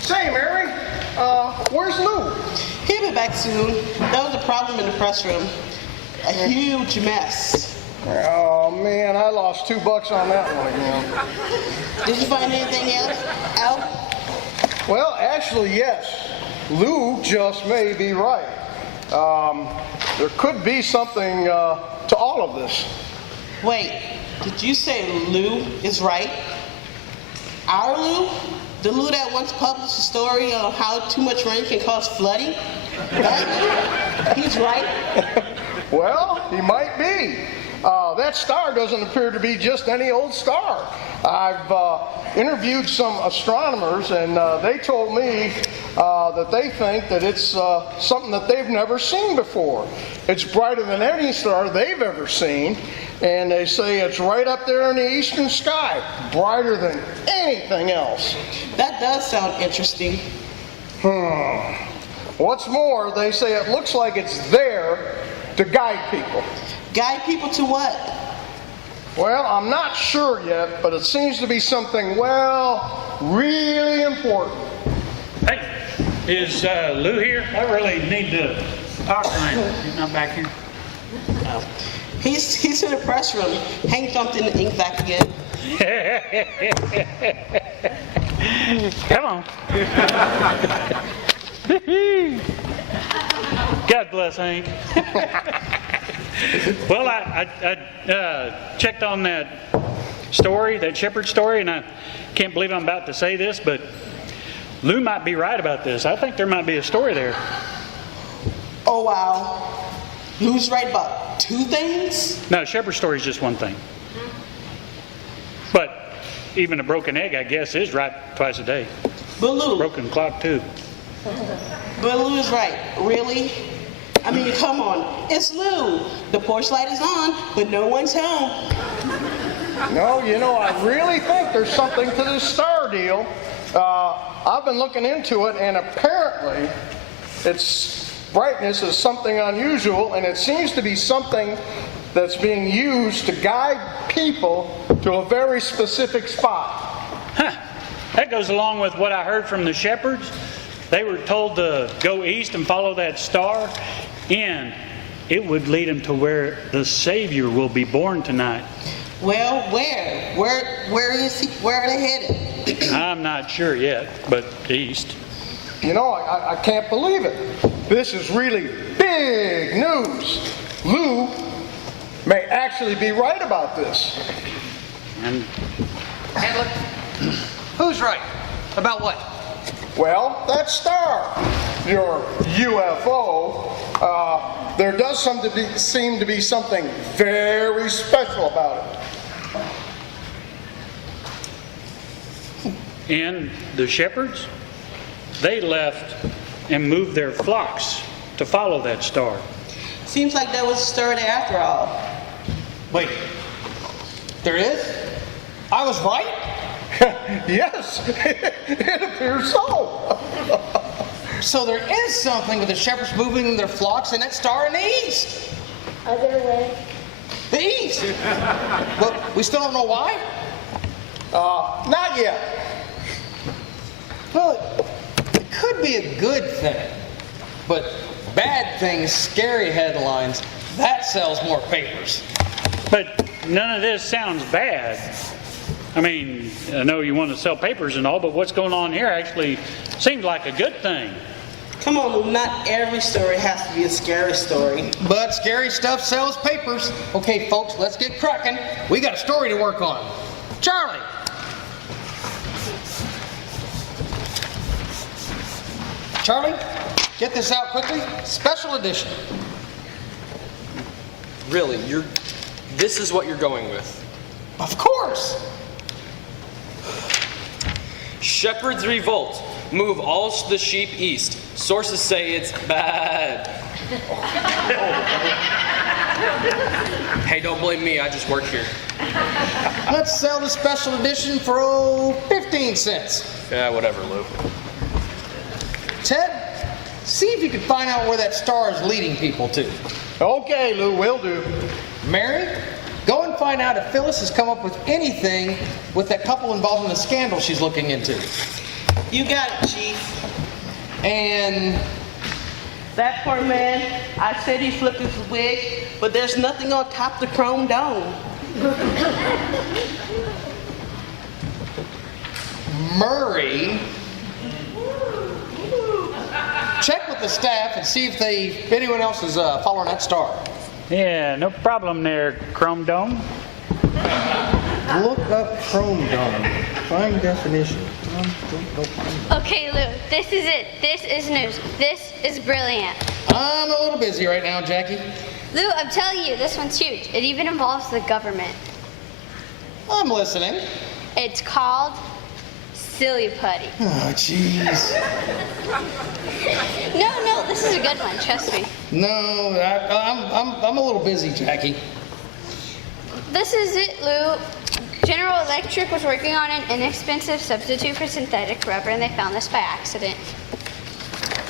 Say, Mary, where's Lou? He'll be back soon. That was a problem in the press room. A huge mess. Oh, man, I lost $2 on that one again. Did you find anything else out? Well, actually, yes. Lou just may be right. There could be something to all of this. Wait, did you say Lou is right? Our Lou? The Lou that once published a story on how too much rain can cause flooding? That Lou? He's right? Well, he might be. That star doesn't appear to be just any old star. I've interviewed some astronomers, and they told me that they think that it's something that they've never seen before. It's brighter than any star they've ever seen, and they say it's right up there in the eastern sky, brighter than anything else. That does sound interesting. What's more, they say it looks like it's there to guide people. Guide people to what? Well, I'm not sure yet, but it seems to be something, well, really important. Hey, is Lou here? I really need to talk to him. He's not back here. No. He's in the press room. Hank jumped in the ink back again. Come on. God bless Hank. Well, I checked on that story, that shepherd story, and I can't believe I'm about to say this, but Lou might be right about this. I think there might be a story there. Oh, wow. Lou's right about 2 things? No, shepherd story is just one thing. But even a broken egg, I guess, is right twice a day. But Lou. Broken clock, too. But Lou is right. Really? I mean, come on. It's Lou. The porch light is on, but no one's home. No, you know, I really think there's something to this star deal. I've been looking into it, and apparently its brightness is something unusual, and it seems to be something that's being used to guide people to a very specific spot. Huh. That goes along with what I heard from the shepherds. They were told to go east and follow that star, and it would lead them to where the Savior will be born tonight. Well, where? Where is he? Where are they headed? I'm not sure yet, but east. You know, I can't believe it. This is really big news. Lou may actually be right about this. And Hamlet, who's right? About what? Well, that star, your UFO, there does seem to be something very special about it. And the shepherds, they left and moved their flocks to follow that star. Seems like that was a star there after all. Wait, there is? I was right? Yes, it appears so. So there is something with the shepherds moving their flocks and that star in the east. Other way. The east. But we still don't know why? Not yet. Well, it could be a good thing. But bad things, scary headlines, that sells more papers. But none of this sounds bad. I mean, I know you want to sell papers and all, but what's going on here actually seems like a good thing. Come on, Lou, not every story has to be a scary story. But scary stuff sells papers. Okay, folks, let's get cracking. We got a story to work on. Charlie. Charlie, get this out quickly. Special edition. Really, this is what you're going with? Of course. Shepherds revolt. Move all the sheep east. Sources say it's bad. Hey, don't blame me. I just work here. Let's sell the special edition for 15 cents. Yeah, whatever, Lou. Ted, see if you can find out where that star is leading people to. Okay, Lou, will do. Mary, go and find out if Phyllis has come up with anything with that couple involved in the scandal she's looking into. You got it, Chief. And That poor man, I said he flipped his wig, but there's nothing on top the chrome dome. Murray, check with the staff and see if anyone else is following that star. Yeah, no problem there, Chrome Dome. Look up chrome dome. Find definition. Okay, Lou, this is it. This is news. This is brilliant. I'm a little busy right now, Jackie. Lou, I'm telling you, this one's huge. It even involves the government. I'm listening. It's called Silly Putty. Oh, jeez. No, this is a good one, trust me. No, I'm a little busy, Jackie. This is it, Lou. General Electric was working on an inexpensive substitute for synthetic rubber, and they found this by accident.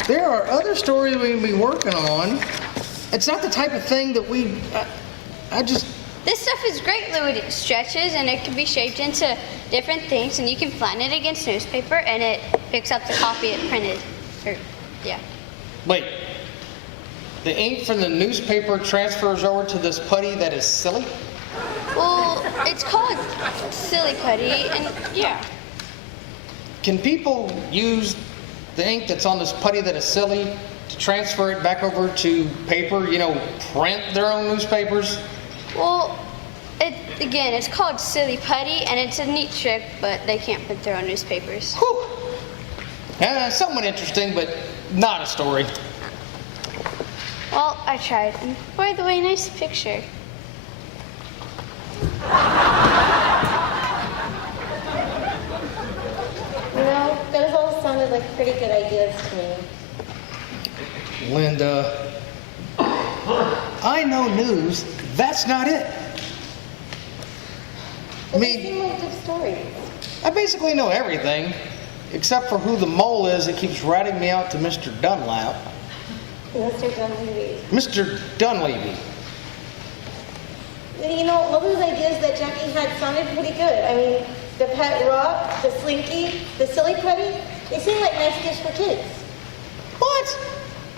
There are other stories we can be working on. It's not the type of thing that This stuff is great, Lou. It stretches, and it can be shaped into different things, and you can flatten it against newspaper, and it picks up the copy it printed. Yeah. Wait. The ink from the newspaper transfers over to this putty that is silly? Well, it's called Silly Putty, and yeah. Can people use the ink that's on this putty that is silly to transfer it back over to paper, you know, print their own newspapers? Well, again, it's called Silly Putty, and it's a neat trick, but they can't print their own newspapers. Whew. Somewhat interesting, but not a story. Well, I tried. And by the way, nice picture. You know, those all sounded like pretty good ideas to me. Linda, I know news. That's not it. But they seem like good stories. I basically know everything, except for who the mole is that keeps ratting me out to Mr. Dunlap. Mr. Dunleavy. Mr. Dunleavy. You know, all those ideas that Jackie had sounded pretty good. I mean, the pet rock, the slinky, the silly putty, they seem like nice gifts for kids. What?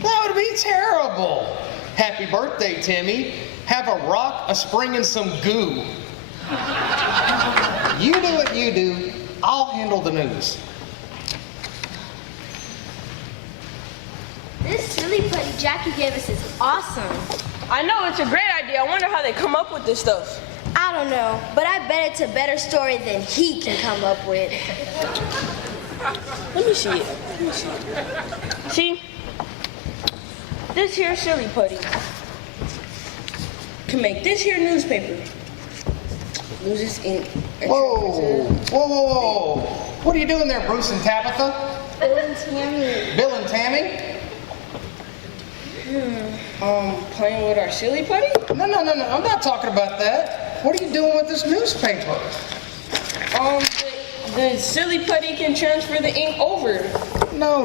That would be terrible. Happy birthday, Timmy. Have a rock, a spring, and some goo. You do what you do. I'll handle the news. This silly putty Jackie gave us is awesome. I know, it's a great idea. I wonder how they come up with this stuff. I don't know, but I bet it's a better story than he can come up with. Let me see it. See? This here silly putty can make this here newspaper lose its ink. Whoa, whoa, whoa, whoa. What are you doing there, Bruce and Tabitha? Bill and Tammy. Bill and Tammy? Playing with our silly putty? No, I'm not talking about that. What are you doing with this newspaper? The silly putty can transfer the ink over. No.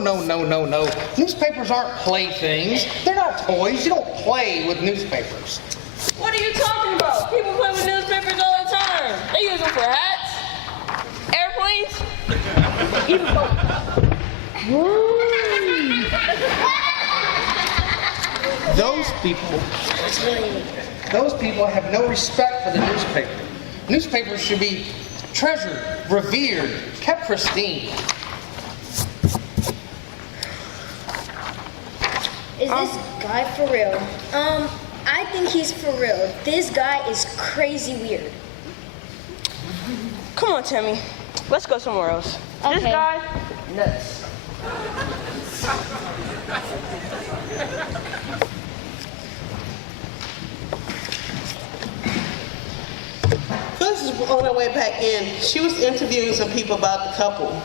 Newspapers aren't playthings. They're not toys. You don't play with newspapers. What are you talking about? People play with newspapers all the time. They use them for hats, airplanes, even boats. Those people have no respect for the newspaper. Newspapers should be treasured, revered, kept pristine. Is this guy for real? I think he's for real. This guy is crazy weird. Come on, Tammy. Let's go somewhere else. Okay. This guy, nuts. Phyllis is on her way back in. She was interviewing some people about the couple.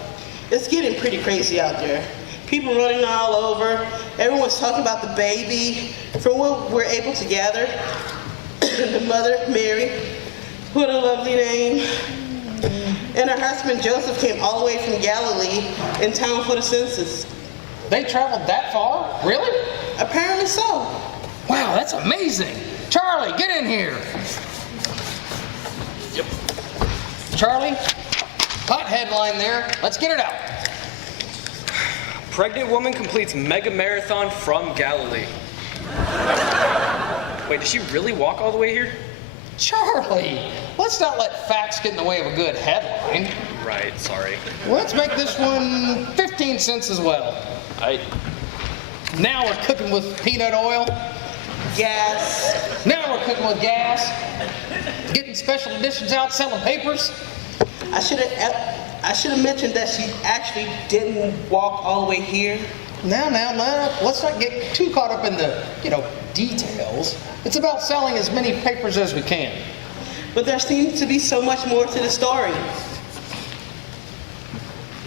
It's getting pretty crazy out there. People running all over. Everyone's talking about the baby. From what we're able to gather, the mother, Mary, what a lovely name. And her husband, Joseph, came all the way from Galilee in town for the census. They traveled that far? Really? Apparently so. Wow, that's amazing. Charlie, get in here. Yep. Charlie, hot headline there. Let's get it out. Pregnant woman completes mega marathon from Galilee. Wait, did she really walk all the way here? Charlie, let's not let facts get in the way of a good headline. Right, sorry. Let's make this one 15 cents as well. Now we're cooking with peanut oil. Gas. Now we're cooking with gas. Getting special editions out, selling papers. I should have mentioned that she actually didn't walk all the way here. Now, let's not get too caught up in the, details. It's about selling as many papers as we can. But there seems to be so much more to the story.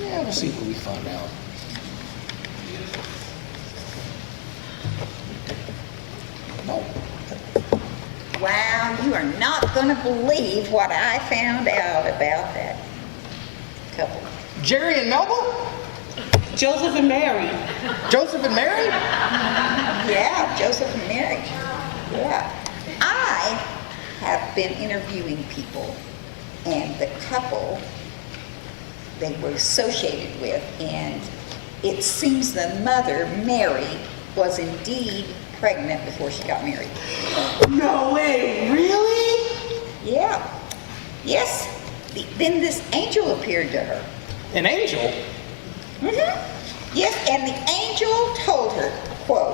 Yeah, we'll see what we find out. No. Wow, you are not going to believe what I found out about that couple. Jerry and Melba? Joseph and Mary. Joseph and Mary? Yeah, Joseph and Mary. Yeah. I have been interviewing people, and the couple they were associated with, and it seems the mother, Mary, was indeed pregnant before she got married. No way, really? Yeah. Yes. Then this angel appeared to her. An angel? Mm-hmm. Yes, and the angel told her, quote,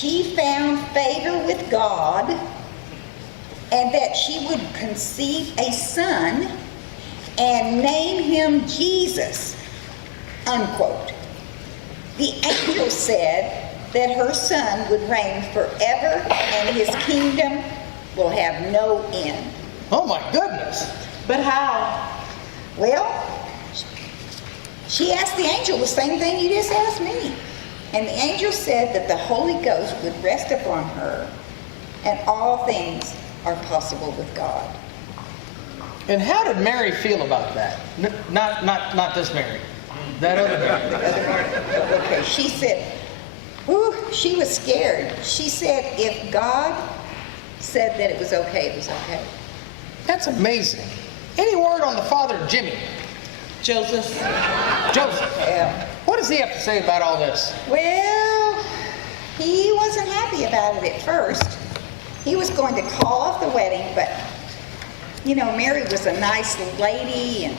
she found favor with God and that she would conceive a son and name him Jesus, unquote. The angel said that her son would reign forever and his kingdom will have no end. Oh my goodness. But how? Well, she asked the angel the same thing you just asked me. And the angel said that the Holy Ghost would rest upon her and all things are possible with God. And how did Mary feel about that? Not this Mary. That other Mary. Okay, she said, whew, she was scared. She said if God said that it was okay, it was okay. That's amazing. Any word on the father of Jimmy? Joseph. Joseph. Yeah. What does he have to say about all this? Well, he wasn't happy about it at first. He was going to call off the wedding, but, you know, Mary was a nice lady, and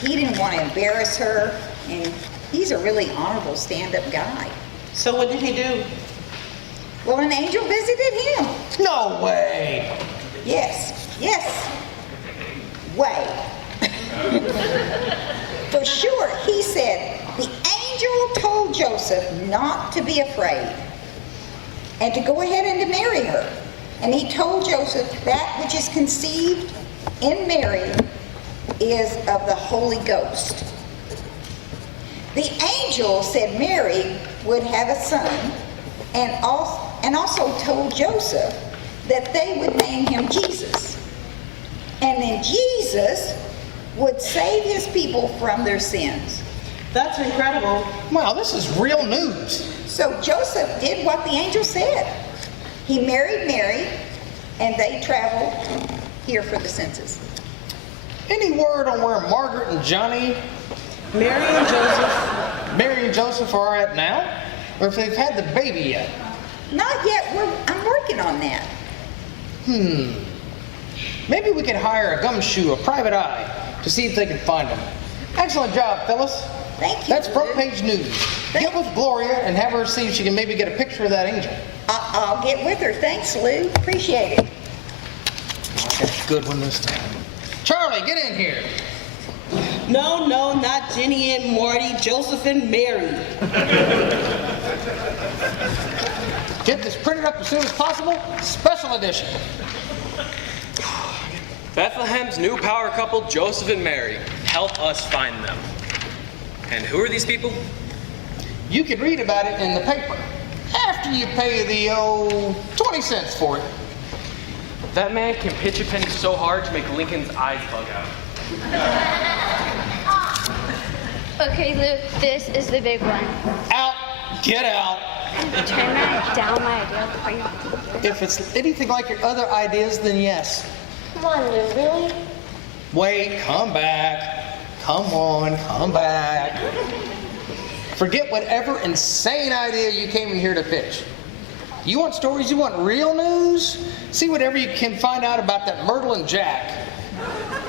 he didn't want to embarrass her, and he's a really honorable stand-up guy. So what did he do? Well, an angel visited him. No way. Yes, way. For sure, he said, the angel told Joseph not to be afraid and to go ahead and to marry her. And he told Joseph that which is conceived in Mary is of the Holy Ghost. The angel said Mary would have a son and also told Joseph that they would name him Jesus. And then Jesus would save his people from their sins. That's incredible. Wow, this is real news. So Joseph did what the angel said. He married Mary, and they traveled here for the census. Any word on where Margaret and Johnny, Mary and Joseph are at now? Or if they've had the baby yet? Not yet. I'm working on that. Maybe we could hire a gumshoe, a private eye, to see if they can find him. Excellent job, Phyllis. Thank you. That's front page news. Get with Gloria and have her see if she can maybe get a picture of that angel. I'll get with her. Thanks, Lou. Appreciate it. That's a good one this time. Charlie, get in here. No, not Jenny and Morty, Joseph and Mary. Get this printed up as soon as possible. Special edition. Bethlehem's new power couple, Joseph and Mary. Help us find them. And who are these people? You could read about it in the paper after you pay the 20 cents for it. That man can pitch a penny so hard to make Lincoln's eyes bug out. Okay, Luke, this is the big one. Out. Get out. Turn down my idea before you. If it's anything like your other ideas, then yes. Come on, Lou, really? Wait, come back. Come on, come back. Forget whatever insane idea you came in here to pitch. You want stories? You want real news? See whatever you can find out about that Myrtle and Jack.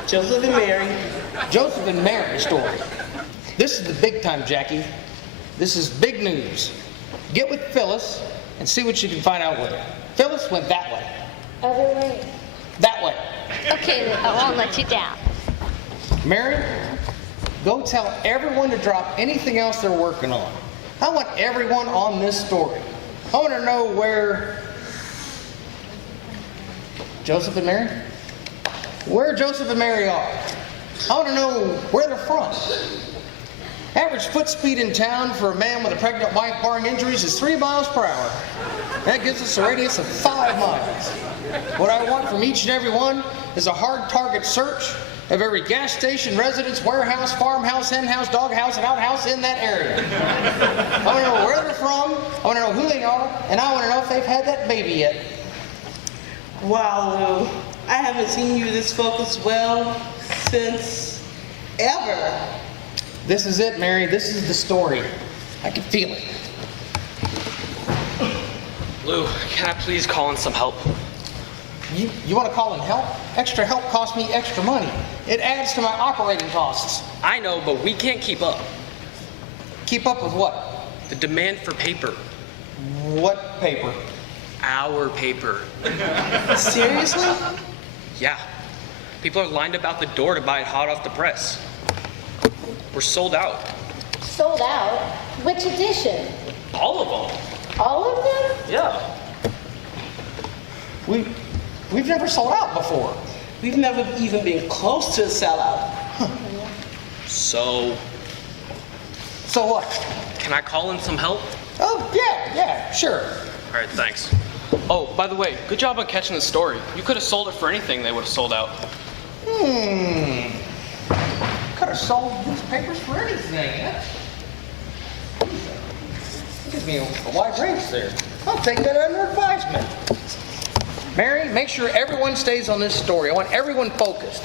Joseph and Mary. Joseph and Mary story. This is the big time, Jackie. This is big news. Get with Phyllis and see what you can find out with her. Phyllis went that way. Other way. That way. Okay, Luke, I won't let you down. Mary, go tell everyone to drop anything else they're working on. I want everyone on this story. I want to know where Joseph and Mary? Where Joseph and Mary are. I want to know where they're from. Average foot speed in town for a man with a pregnant wife barring injuries is 3 miles per hour. That gives us a radius of 5 miles. What I want from each and every one is a hard target search of every gas station, residence, warehouse, farmhouse, hen house, dog house, and outhouse in that area. I want to know where they're from, I want to know who they are, and I want to know if they've had that baby yet. Wow, Lou. I haven't seen you this focused well since ever. This is it, Mary. This is the story. I can feel it. Lou, can I please call in some help? You want to call in help? Extra help costs me extra money. It adds to my operating costs. I know, but we can't keep up. Keep up with what? The demand for paper. What paper? Our paper. Seriously? Yeah. People are lined up out the door to buy it hot off the press. We're sold out. Sold out? Which edition? All of them. All of them? Yeah. We've never sold out before. We've never even been close to a sellout. So, what? can I call in some help? Oh, yeah, sure. All right, thanks. Oh, by the way, good job on catching the story. You could have sold it for anything, they would have sold out. Could have sold these papers for anything. That gives me a wide range there. I'll take that under advisement. Mary, make sure everyone stays on this story. I want everyone focused.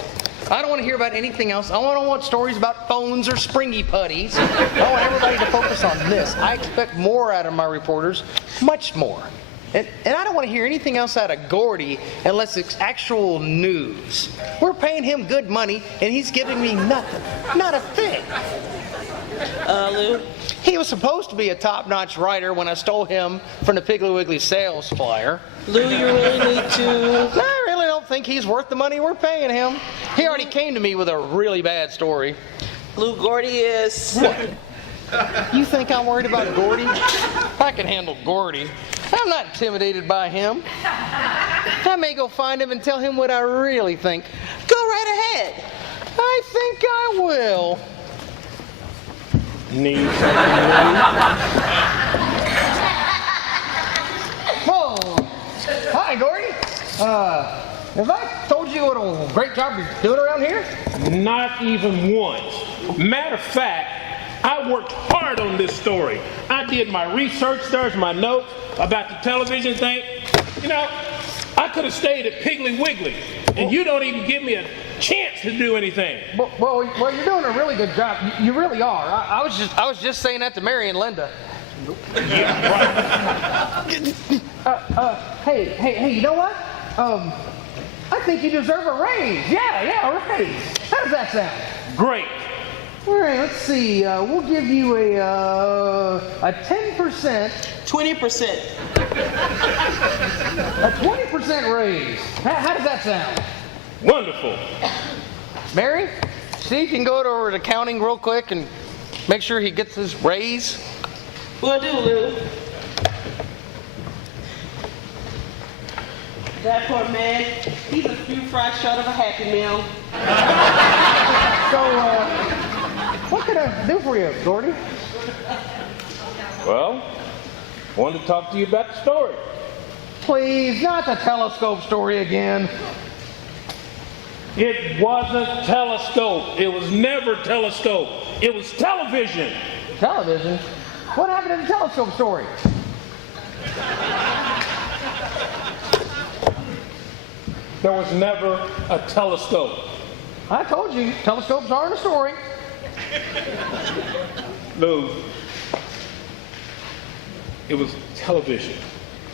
I don't want to hear about anything else. I don't want stories about phones or springy putties. I want everybody to focus on this. I expect more out of my reporters, much more. And I don't want to hear anything else out of Gordy unless it's actual news. We're paying him good money, and he's giving me nothing. Not a thing. Lou? He was supposed to be a top-notch writer when I stole him from the Piggly Wiggly sales flyer. Lou, you really need to... I really don't think he's worth the money we're paying him. He already came to me with a really bad story. Lou, Gordy is... What? You think I'm worried about Gordy? I can handle Gordy. I'm not intimidated by him. I may go find him and tell him what I really think. Go right ahead. I think I will. Need something? Whoa. Hi, Gordy. Have I told you what a great job you're doing around here? Not even once. Matter of fact, I worked hard on this story. I did my research, there's my notes about the television thing. You know, I could have stayed at Piggly Wiggly, and you don't even give me a chance to do anything. Well, you're doing a really good job. You really are. I was just saying that to Mary and Linda. Yeah, right. Hey, you know what? I think you deserve a raise. Yeah, a raise. How does that sound? Great. All right, let's see. We'll give you a 10%. 20%. A 20% raise. How does that sound? Wonderful. Mary, see if you can go over to accounting real quick and make sure he gets his raise. Will do, Lou. That poor man, he's a few fries short of a Happy Meal. So, what can I do for you, Gordy? Well, I wanted to talk to you about the story. Please, not the telescope story again. It wasn't telescope. It was never telescope. It was television. Television? What happened to the telescope story? There was never a telescope. I told you, telescopes aren't a story. Lou, it was television.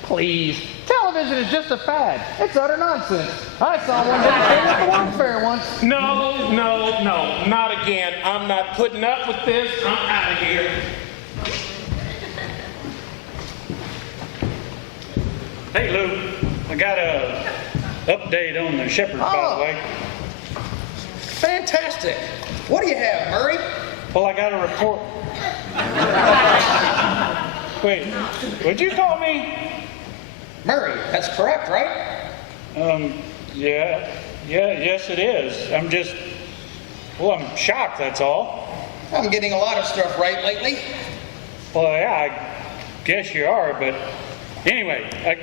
Please. Television is just a fad. It's utter nonsense. I saw one at the World's Fair once. No, not again. I'm not putting up with this. I'm out of here. Hey, Lou, I got a update on the Shepherd, by the way. Fantastic. What do you have, Murray? Well, I got a report. Wait, would you call me? Murray, that's correct, right? Yes it is. I'm shocked, that's all. I'm getting a lot of stuff right lately. Well, yeah, I guess you are, but anyway, I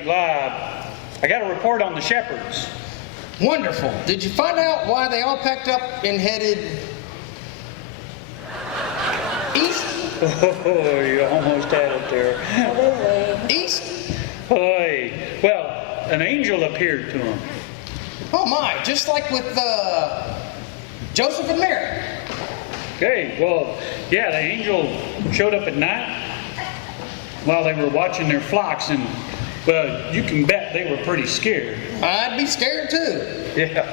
got a report on the Shepherds. Wonderful. Did you find out why they all packed up and headed east? Oh, you almost had it there. East? Hey, well, an angel appeared to him. Oh my, just like with Joseph and Mary. Okay, well, yeah, the angel showed up at night while they were watching their flocks, and, well, you can bet they were pretty scared. I'd be scared too. Yeah,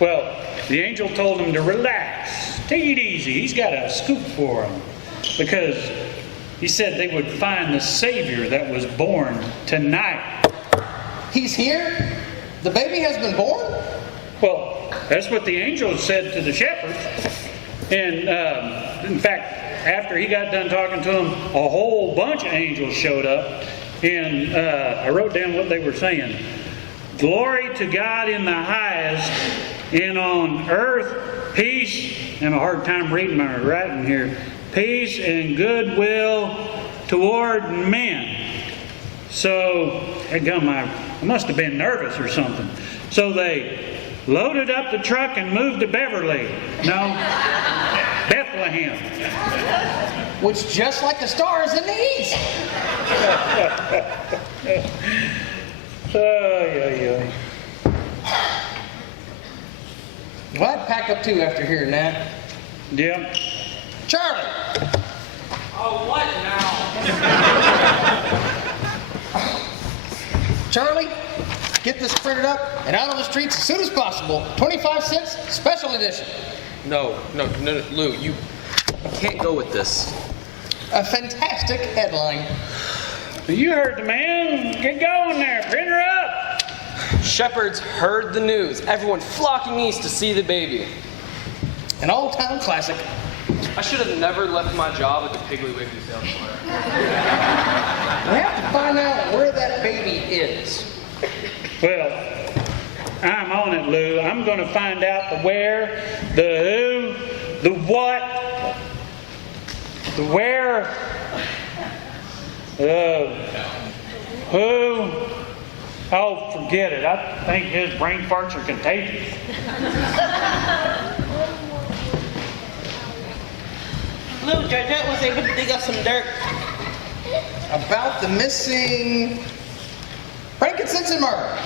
well, the angel told them to relax, take it easy. He's got a scoop for them, because He said they would find the Savior that was born tonight. He's here? The baby has been born? Well, that's what the angel said to the shepherds. And in fact, after he got done talking to them, a whole bunch of angels showed up. And I wrote down what they were saying. Glory to God in the highest, and on earth peace. I'm having a hard time reading my writing here. Peace and goodwill toward men. So, I must have been nervous or something. So they loaded up the truck and moved to Beverly. No, Bethlehem. Which, just like the stars in the east. Yeah. Well, I'd pack up too after hearing that. Yeah. Charlie! Oh, what now? Charlie, get this printed up and out on the streets as soon as possible. 25 cents, special edition. No, Lou, you can't go with this. A fantastic headline. You heard the man. Get going there. Print her up. Shepherds heard the news. Everyone flocking east to see the baby. An old-time classic. I should have never left my job at the Piggly Wiggly sales floor. We have to find out where that baby is. Well, I'm on it, Lou. I'm going to find out the where, the who, the what, the where, who. Oh, forget it. I think his brain farts are contagious. Lou, Georgette was able to dig up some dirt. About the missing frankincense and myrrh.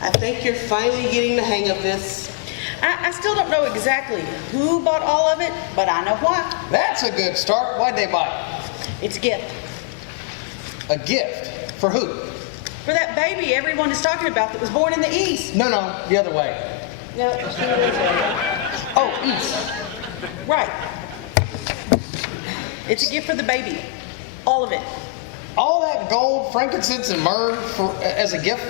I think you're finally getting the hang of this. I still don't know exactly who bought all of it, but I know why. That's a good start. Why'd they buy it? It's a gift. A gift? For who? For that baby everyone is talking about that was born in the East. No, the other way. No, Oh, East. right. It's a gift for the baby. All of it. All that gold, frankincense, and myrrh as a gift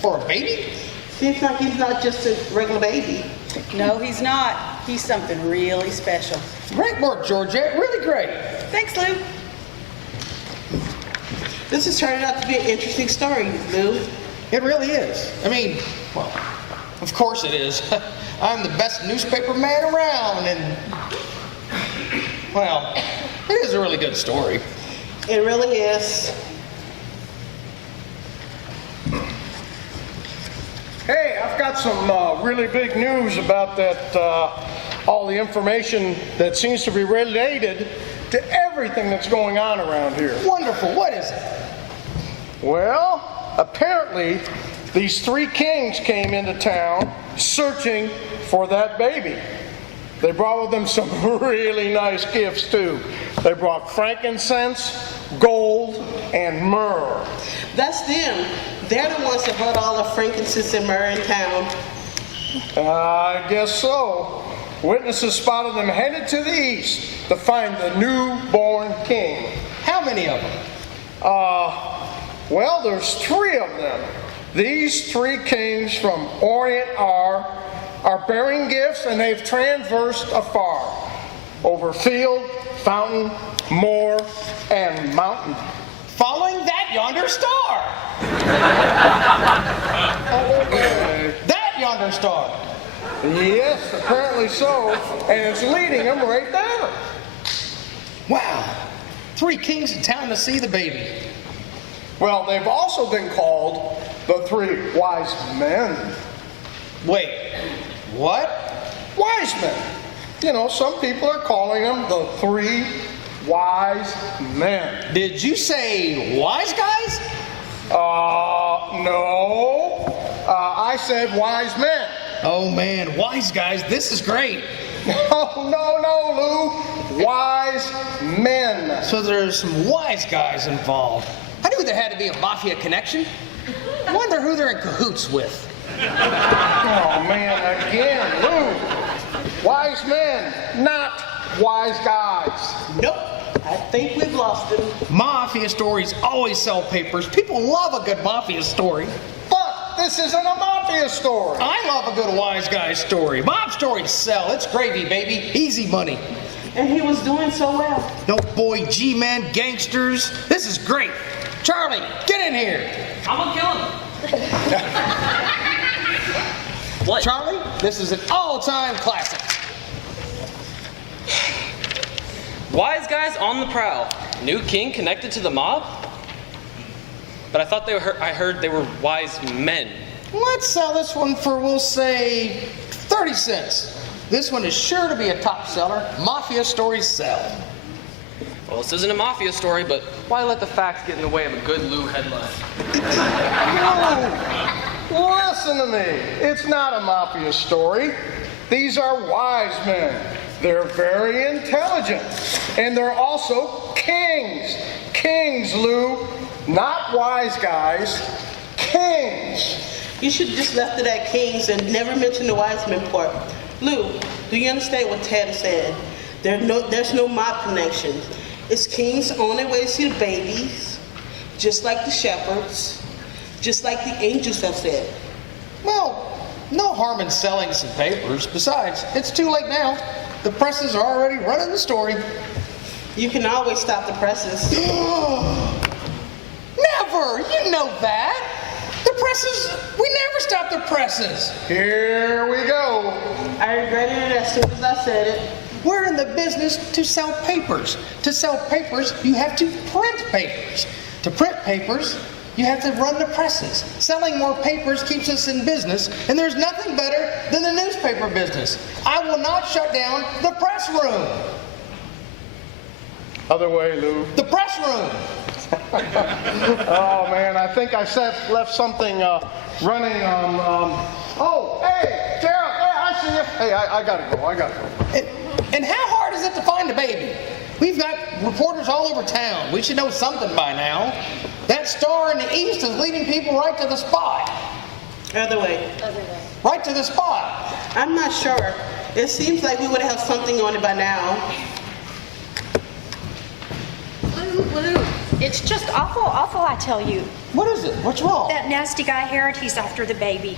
for a baby? Seems like he's not just a regular baby. No, he's not. He's something really special. Great work, Georgette. Really great. Thanks, Lou. This is turning out to be an interesting story, Lou. It really is. I mean, well, of course it is. I'm the best newspaper man around, and, well, it is a really good story. It really is. Hey, I've got some really big news about that, all the information that seems to be related to everything that's going on around here. Wonderful. What is it? Well, apparently, these three kings came into town searching for that baby. They brought with them some really nice gifts, too. They brought frankincense, gold, and myrrh. That's them. They're the ones that brought all the frankincense and myrrh in town. I guess so. Witnesses spotted them headed to the east to find the newborn king. How many of them? Well, there's three of them. These three kings from Orient are bearing gifts, and they've traversed afar over field, fountain, moor, and mountain. Following that yonder star. That yonder star. Yes, apparently so, and it's leading them right there. Wow. Three kings in town to see the baby. Well, they've also been called the three wise men. Wait, what? Wise men. You know, some people are calling them the three wise men. Did you say wise guys? No. I said wise men. Oh man, wise guys, this is great. No, Lou. Wise men. So there's some wise guys involved. I knew there had to be a mafia connection. Wonder who they're in cahoots with. Oh man, again, Lou. Wise men, not wise guys. Nope. I think we've lost him. Mafia stories always sell papers. People love a good mafia story. But this isn't a mafia story. I love a good wise guy story. Mob stories sell. It's gravy, baby. Easy money. And he was doing so well. No boy, G-men, gangsters. This is great. Charlie, get in here. I'm gonna kill him. What? Charlie, this is an all-time classic. Wise guys on the prowl. New king connected to the mob? But I thought I heard they were wise men. Let's sell this one for, we'll say, 30 cents. This one is sure to be a top seller. Mafia stories sell. Well, this isn't a mafia story, but why let the facts get in the way of a good Lou headline? No, listen to me. It's not a mafia story. These are wise men. They're very intelligent. And they're also kings. Kings, Lou. Not wise guys. Kings. You should have just left it at kings and never mentioned the wise men part. Lou, do you understand what Ted said? There's no mob connection. It's kings on their way to see the babies, just like the shepherds, just like the angels have said. Well, no harm in selling some papers. Besides, it's too late now. The presses are already running the story. You can always stop the presses. Never! You know that. The presses, we never stop the presses. Here we go. I regretted it as soon as I said it. We're in the business to sell papers. To sell papers, you have to print papers. To print papers, you have to run the presses. Selling more papers keeps us in business, and there's nothing better than the newspaper business. I will not shut down the press room. Other way, Lou. The press room. Oh, man, I think I left something running. Oh, hey, Gerald, hey, I see you. Hey, I gotta go. And how hard is it to find a baby? We've got reporters all over town. We should know something by now. That star in the east is leading people right to the spot. Other way. Right to the spot. I'm not sure. It seems like we would have something on it by now. Lou, it's just awful, I tell you. What is it? What's wrong? That nasty guy Herod, he's after the baby.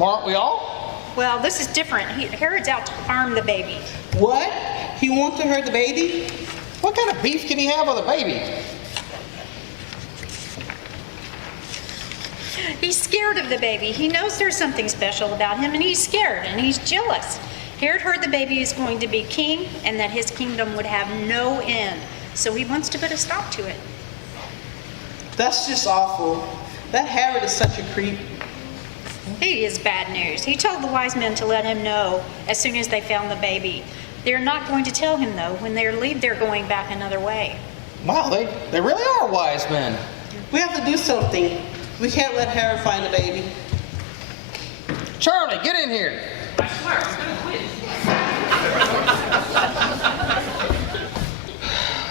Aren't we all? Well, this is different. Herod's out to farm the baby. What? He wants to hurt the baby? What kind of beef can he have with a baby? He's scared of the baby. He knows there's something special about him, and he's scared, and he's jealous. Herod heard the baby is going to be king, and that his kingdom would have no end. So he wants to put a stop to it. That's just awful. That Herod is such a creep. He is bad news. He told the wise men to let him know as soon as they found the baby. They're not going to tell him, though. When they leave, they're going back another way. Wow, they really are wise men. We have to do something. We can't let Herod find the baby. Charlie, get in here. I swear, I'm gonna quit.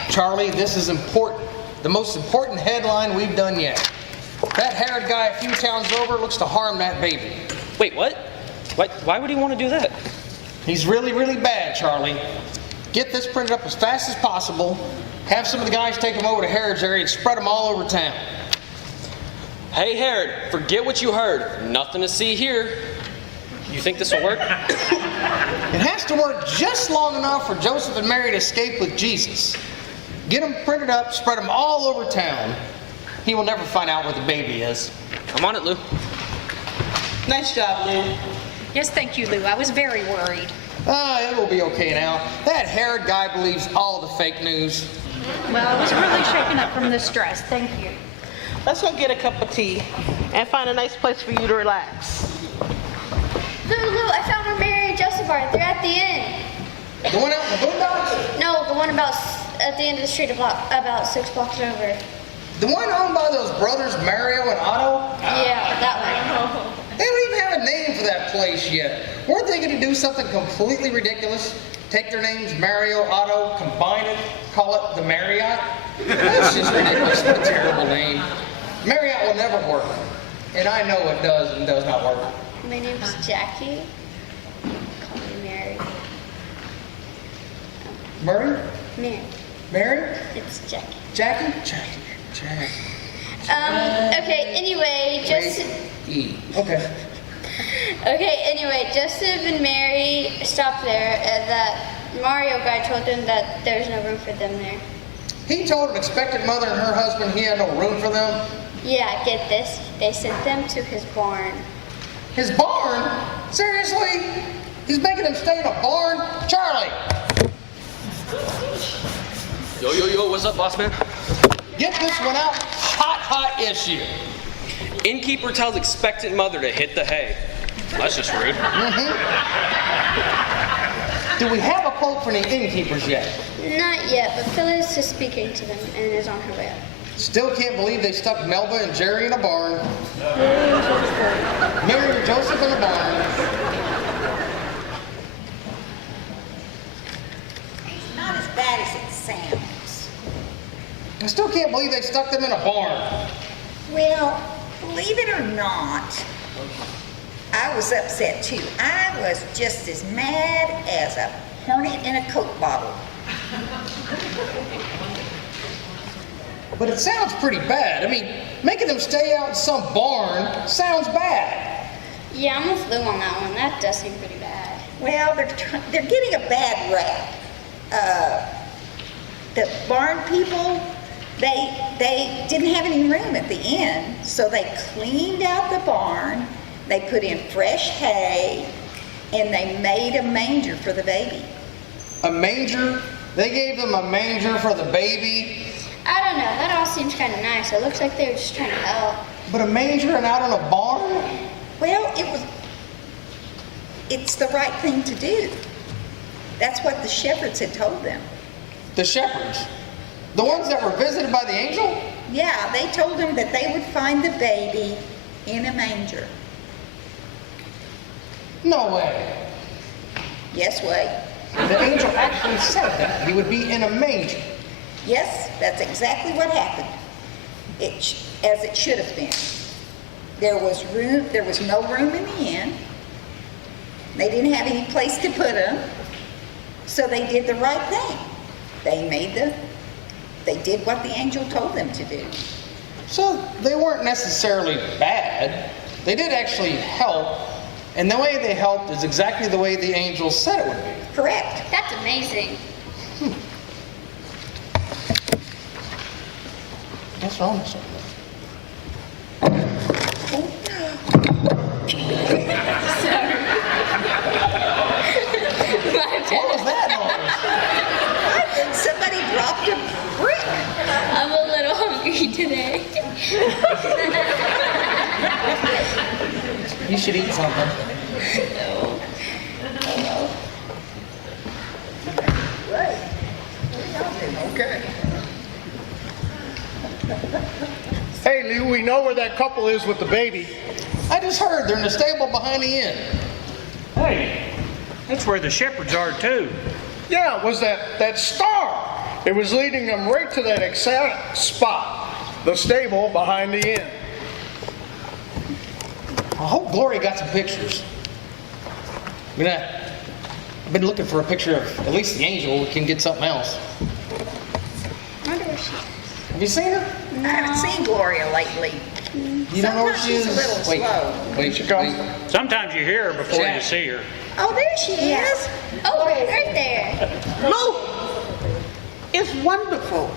Charlie, this is important. The most important headline we've done yet. That Herod guy a few towns over looks to harm that baby. Wait, what? Why would he want to do that? He's really, really bad, Charlie. Get this printed up as fast as possible. Have some of the guys take them over to Herod's area and spread them all over town. Hey, Herod, forget what you heard. Nothing to see here. You think this will work? It has to work just long enough for Joseph and Mary to escape with Jesus. Get them printed up, spread them all over town. He will never find out where the baby is. I'm on it, Lou. Nice job, Lou. Yes, thank you, Lou. I was very worried. It will be okay now. That Herod guy believes all the fake news. Well, I was really shaken up from the stress. Thank you. Let's go get a cup of tea and find a nice place for you to relax. Lou, I found where Mary and Joseph are. They're at the inn. The one out in the boondocks? No, the one at the end of the street, about 6 blocks over. The one owned by those brothers Mario and Otto? Yeah, that one. They don't even have a name for that place yet. Weren't they going to do something completely ridiculous? Take their names, Mario, Otto, combine it, call it the Marriott? That's just ridiculous. What a terrible name. Marriott will never work. And I know it does and does not work. My name's Jackie. Call me Mary. Murray? Mary. Mary? It's Jackie. Jackie? Jackie. Okay, anyway, just... Okay. Okay, anyway, Joseph and Mary stopped there. That Mario guy told them that there's no room for them there. He told an expectant mother and her husband he had no room for them? Yeah, get this. They sent them to his barn. His barn? Seriously? He's making them stay in a barn? Charlie! Yo, what's up, boss man? Get this one out. Hot issue. Innkeeper tells expectant mother to hit the hay. That's just rude. Do we have a quote for the innkeepers yet? Not yet, but Phyllis is speaking to them and is on her way up. Still can't believe they stuck Melba and Jerry in a barn. Mary and Joseph in a barn. It's not as bad as it sounds. I still can't believe they stuck them in a barn. Well, believe it or not, I was upset too. I was just as mad as a hornet in a Coke bottle. But it sounds pretty bad. I mean, making them stay out in some barn sounds bad. Yeah, I'm with Lou on that one. That does seem pretty bad. Well, they're getting a bad rap. The barn people, they didn't have any room at the inn, so they cleaned out the barn, they put in fresh hay, and they made a manger for the baby. A manger? They gave them a manger for the baby? I don't know. That all seems kind of nice. It looks like they were just trying to help. But a manger and out in a barn? Well, it's the right thing to do. That's what the shepherds had told them. The shepherds? The ones that were visited by the angel? Yeah, they told them that they would find the baby in a manger. No way. Yes, way. The angel actually said that he would be in a manger. Yes, that's exactly what happened. As it should have been. There was no room in the inn. They didn't have any place to put them. So they did the right thing. They did what the angel told them to do. So they weren't necessarily bad. They did actually help. And the way they helped is exactly the way the angel said it would be. Correct. That's amazing. What's wrong with something? What was that noise? I think somebody dropped a brick. I'm a little hungry today. You should eat something. No. Okay. Hey, Lou, we know where that couple is with the baby. I just heard they're in the stable behind the inn. Hey, that's where the shepherds are too. Yeah, it was that star. It was leading them right to that exact spot, the stable behind the inn. I hope Gloria got some pictures. I mean, I've been looking for a picture of at least the angel. We can get something else. I wonder where she is. Have you seen her? I haven't seen Gloria lately. You don't know where she is? Sometimes she's a little slow. Wait, she comes. Sometimes you hear her before you see her. Oh, there she is. Oh, right there. Look, it's wonderful.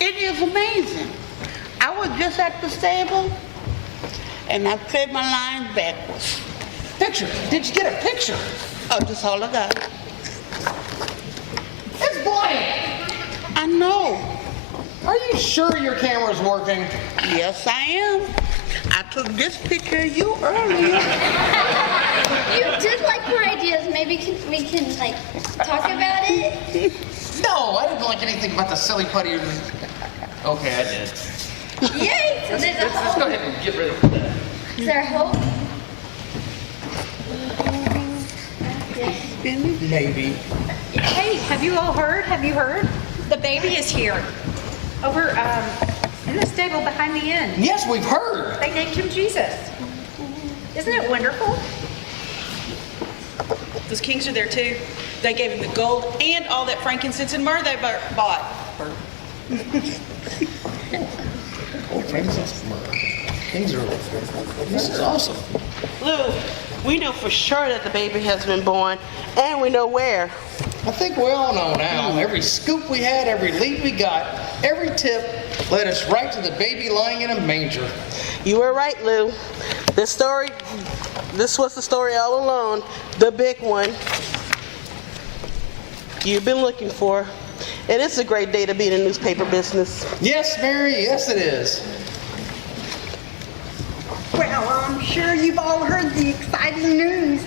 It is amazing. I was just at the stable, and I played my lines backwards. Picture? Did you get a picture? Oh, that's all I got. It's blank. I know. Are you sure your camera's working? Yes, I am. I took this picture of you earlier. You did like my ideas. Maybe we can like talk about it. No, I didn't like anything about the silly putty. Okay, I did. Yay! So there's a Let's go hope. ahead and get rid of that. Is there hope? Maybe. Hey, have you all heard? Have you heard? The baby is here. Over in the stable behind the inn. Yes, we've heard. They named him Jesus. Isn't it wonderful? Those kings are there too. They gave him the gold and all that frankincense and myrrh they bought. her. This is awesome. Lou, we know for sure that the baby has been born, and we know where. I think we all know now. Every scoop we had, every lead we got, every tip led us right to the baby lying in a manger. You were right, Lou. This was the story all along, the big one you've been looking for. And it's a great day to be in the newspaper business. Yes, Mary, yes it is. Well, I'm sure you've all heard the exciting news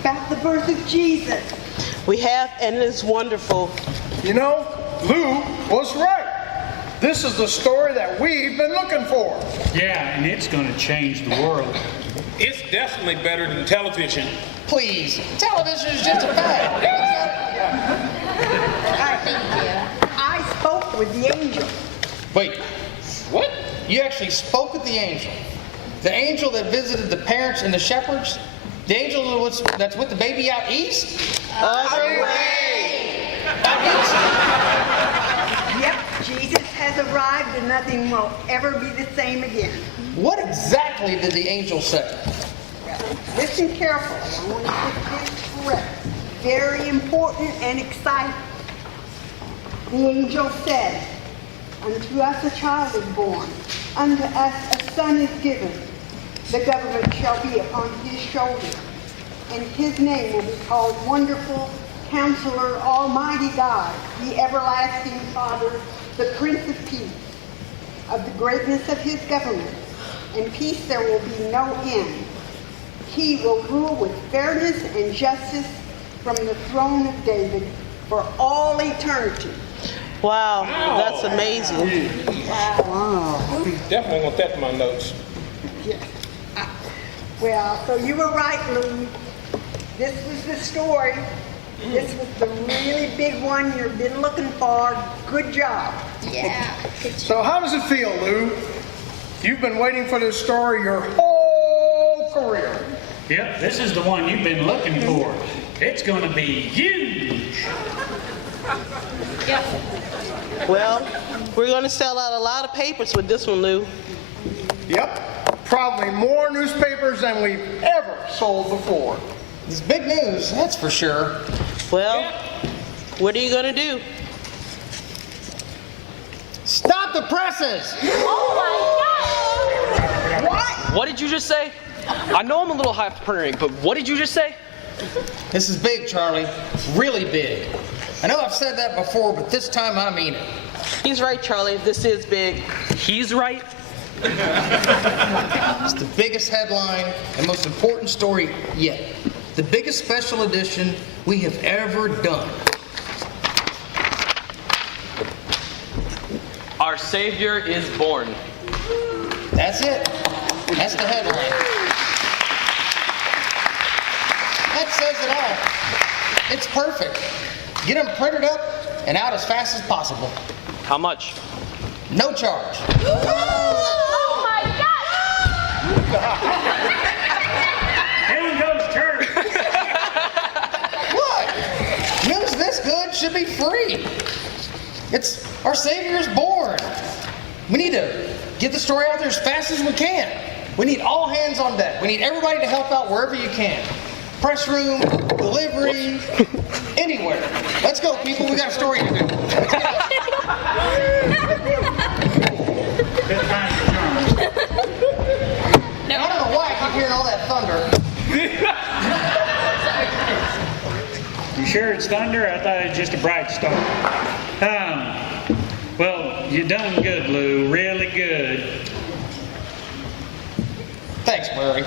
about the birth of Jesus. We have, and it's wonderful. You know, Lou was right. This is the story that we've been looking for. Yeah, and it's going to change the world. It's definitely better than television. Please, television is just a fad. I spoke with the angel. Wait, what? You actually spoke with the angel? The angel that visited the parents and the shepherds? The angel that's with the baby out east? Other way! Yep, Jesus has arrived and nothing will ever be the same again. What exactly did the angel say? Listen carefully. I want to get this correct. Very important and exciting. The angel said, "Unto us a child is born, unto us a son is given. The government shall be upon his shoulder, and his name will be called Wonderful, Counselor, Almighty God, the Everlasting Father, the Prince of Peace. Of the greatness of his government and peace there will be no end. He will rule with fairness and justice from the throne of David for all eternity." Wow, that's amazing. Wow. Definitely want that in my notes. Yes. Well, so you were right, Lou. This was the story. This was the really big one you've been looking for. Good job. Yeah. So how does it feel, Lou? You've been waiting for this story your whole career. Yep, this is the one you've been looking for. It's going to be huge. Yep. Well, we're going to sell out a lot of papers with this one, Lou. Yep, probably more newspapers than we've ever sold before. It's big news, that's for sure. Well, what are you going to do? Stop the presses! What did you just say? I know I'm a little hyper, but what did you just say? This is big, Charlie. Really big. I know I've said that before, but this time I mean it. He's right, Charlie. This is big. He's right. It's the biggest headline and most important story yet. The biggest special edition we have ever done. Our Savior is born. That's it. That's the headline. That says it all. It's perfect. Get them printed up and out as fast as possible. How much? No charge. Oh my God! Down goes Turk. What? News this good should be free. It's our Savior is born. We need to get the story out there as fast as we can. We need all hands on deck. We need everybody to help out wherever you can. Press room, delivery, anywhere. Let's go, people. We got a story to do. Let's get it. I don't know why I keep hearing all that thunder. You sure it's thunder? I thought it was just a bright star. Well, you done good, Lou. Really good. Thanks, Murray.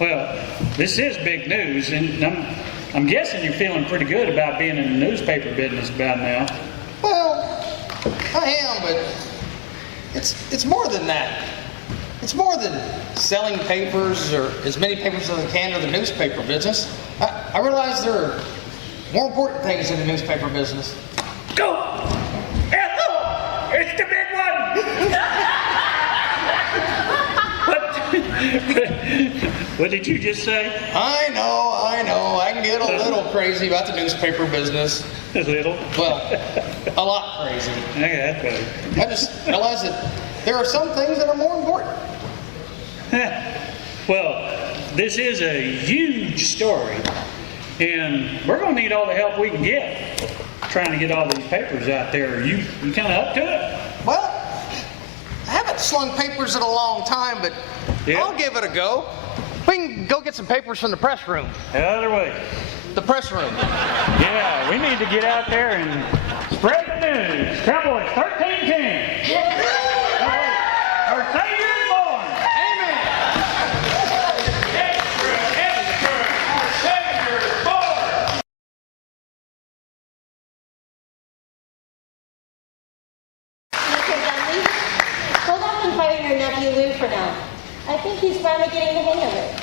Well, this is big news, and I'm guessing you're feeling pretty good about being in the newspaper business about now. Well, I am, but it's more than that. It's more than selling papers or as many papers as I can in the newspaper business. I realize there are more important things in the newspaper business. Go! Ethel! It's the big one! What did you just say? I know. I can get a little crazy about the newspaper business. A little? Well, a lot crazy. Okay, that's better. I just realized that there are some things that are more important. Well, this is a huge story, and we're going to need all the help we can get trying to get all these papers out there. Are you kind of up to it? Well, I haven't slung papers in a long time, but I'll give it a go. We can go get some papers from the press room. The other way. The press room. Yeah, we need to get out there and spread the news. Cowboys 13-10. Our Savior is born. Amen. Our Savior is born. Mr. Dudley, hold off on fighting your nephew Lou for now. I think he's finally getting the hang of it.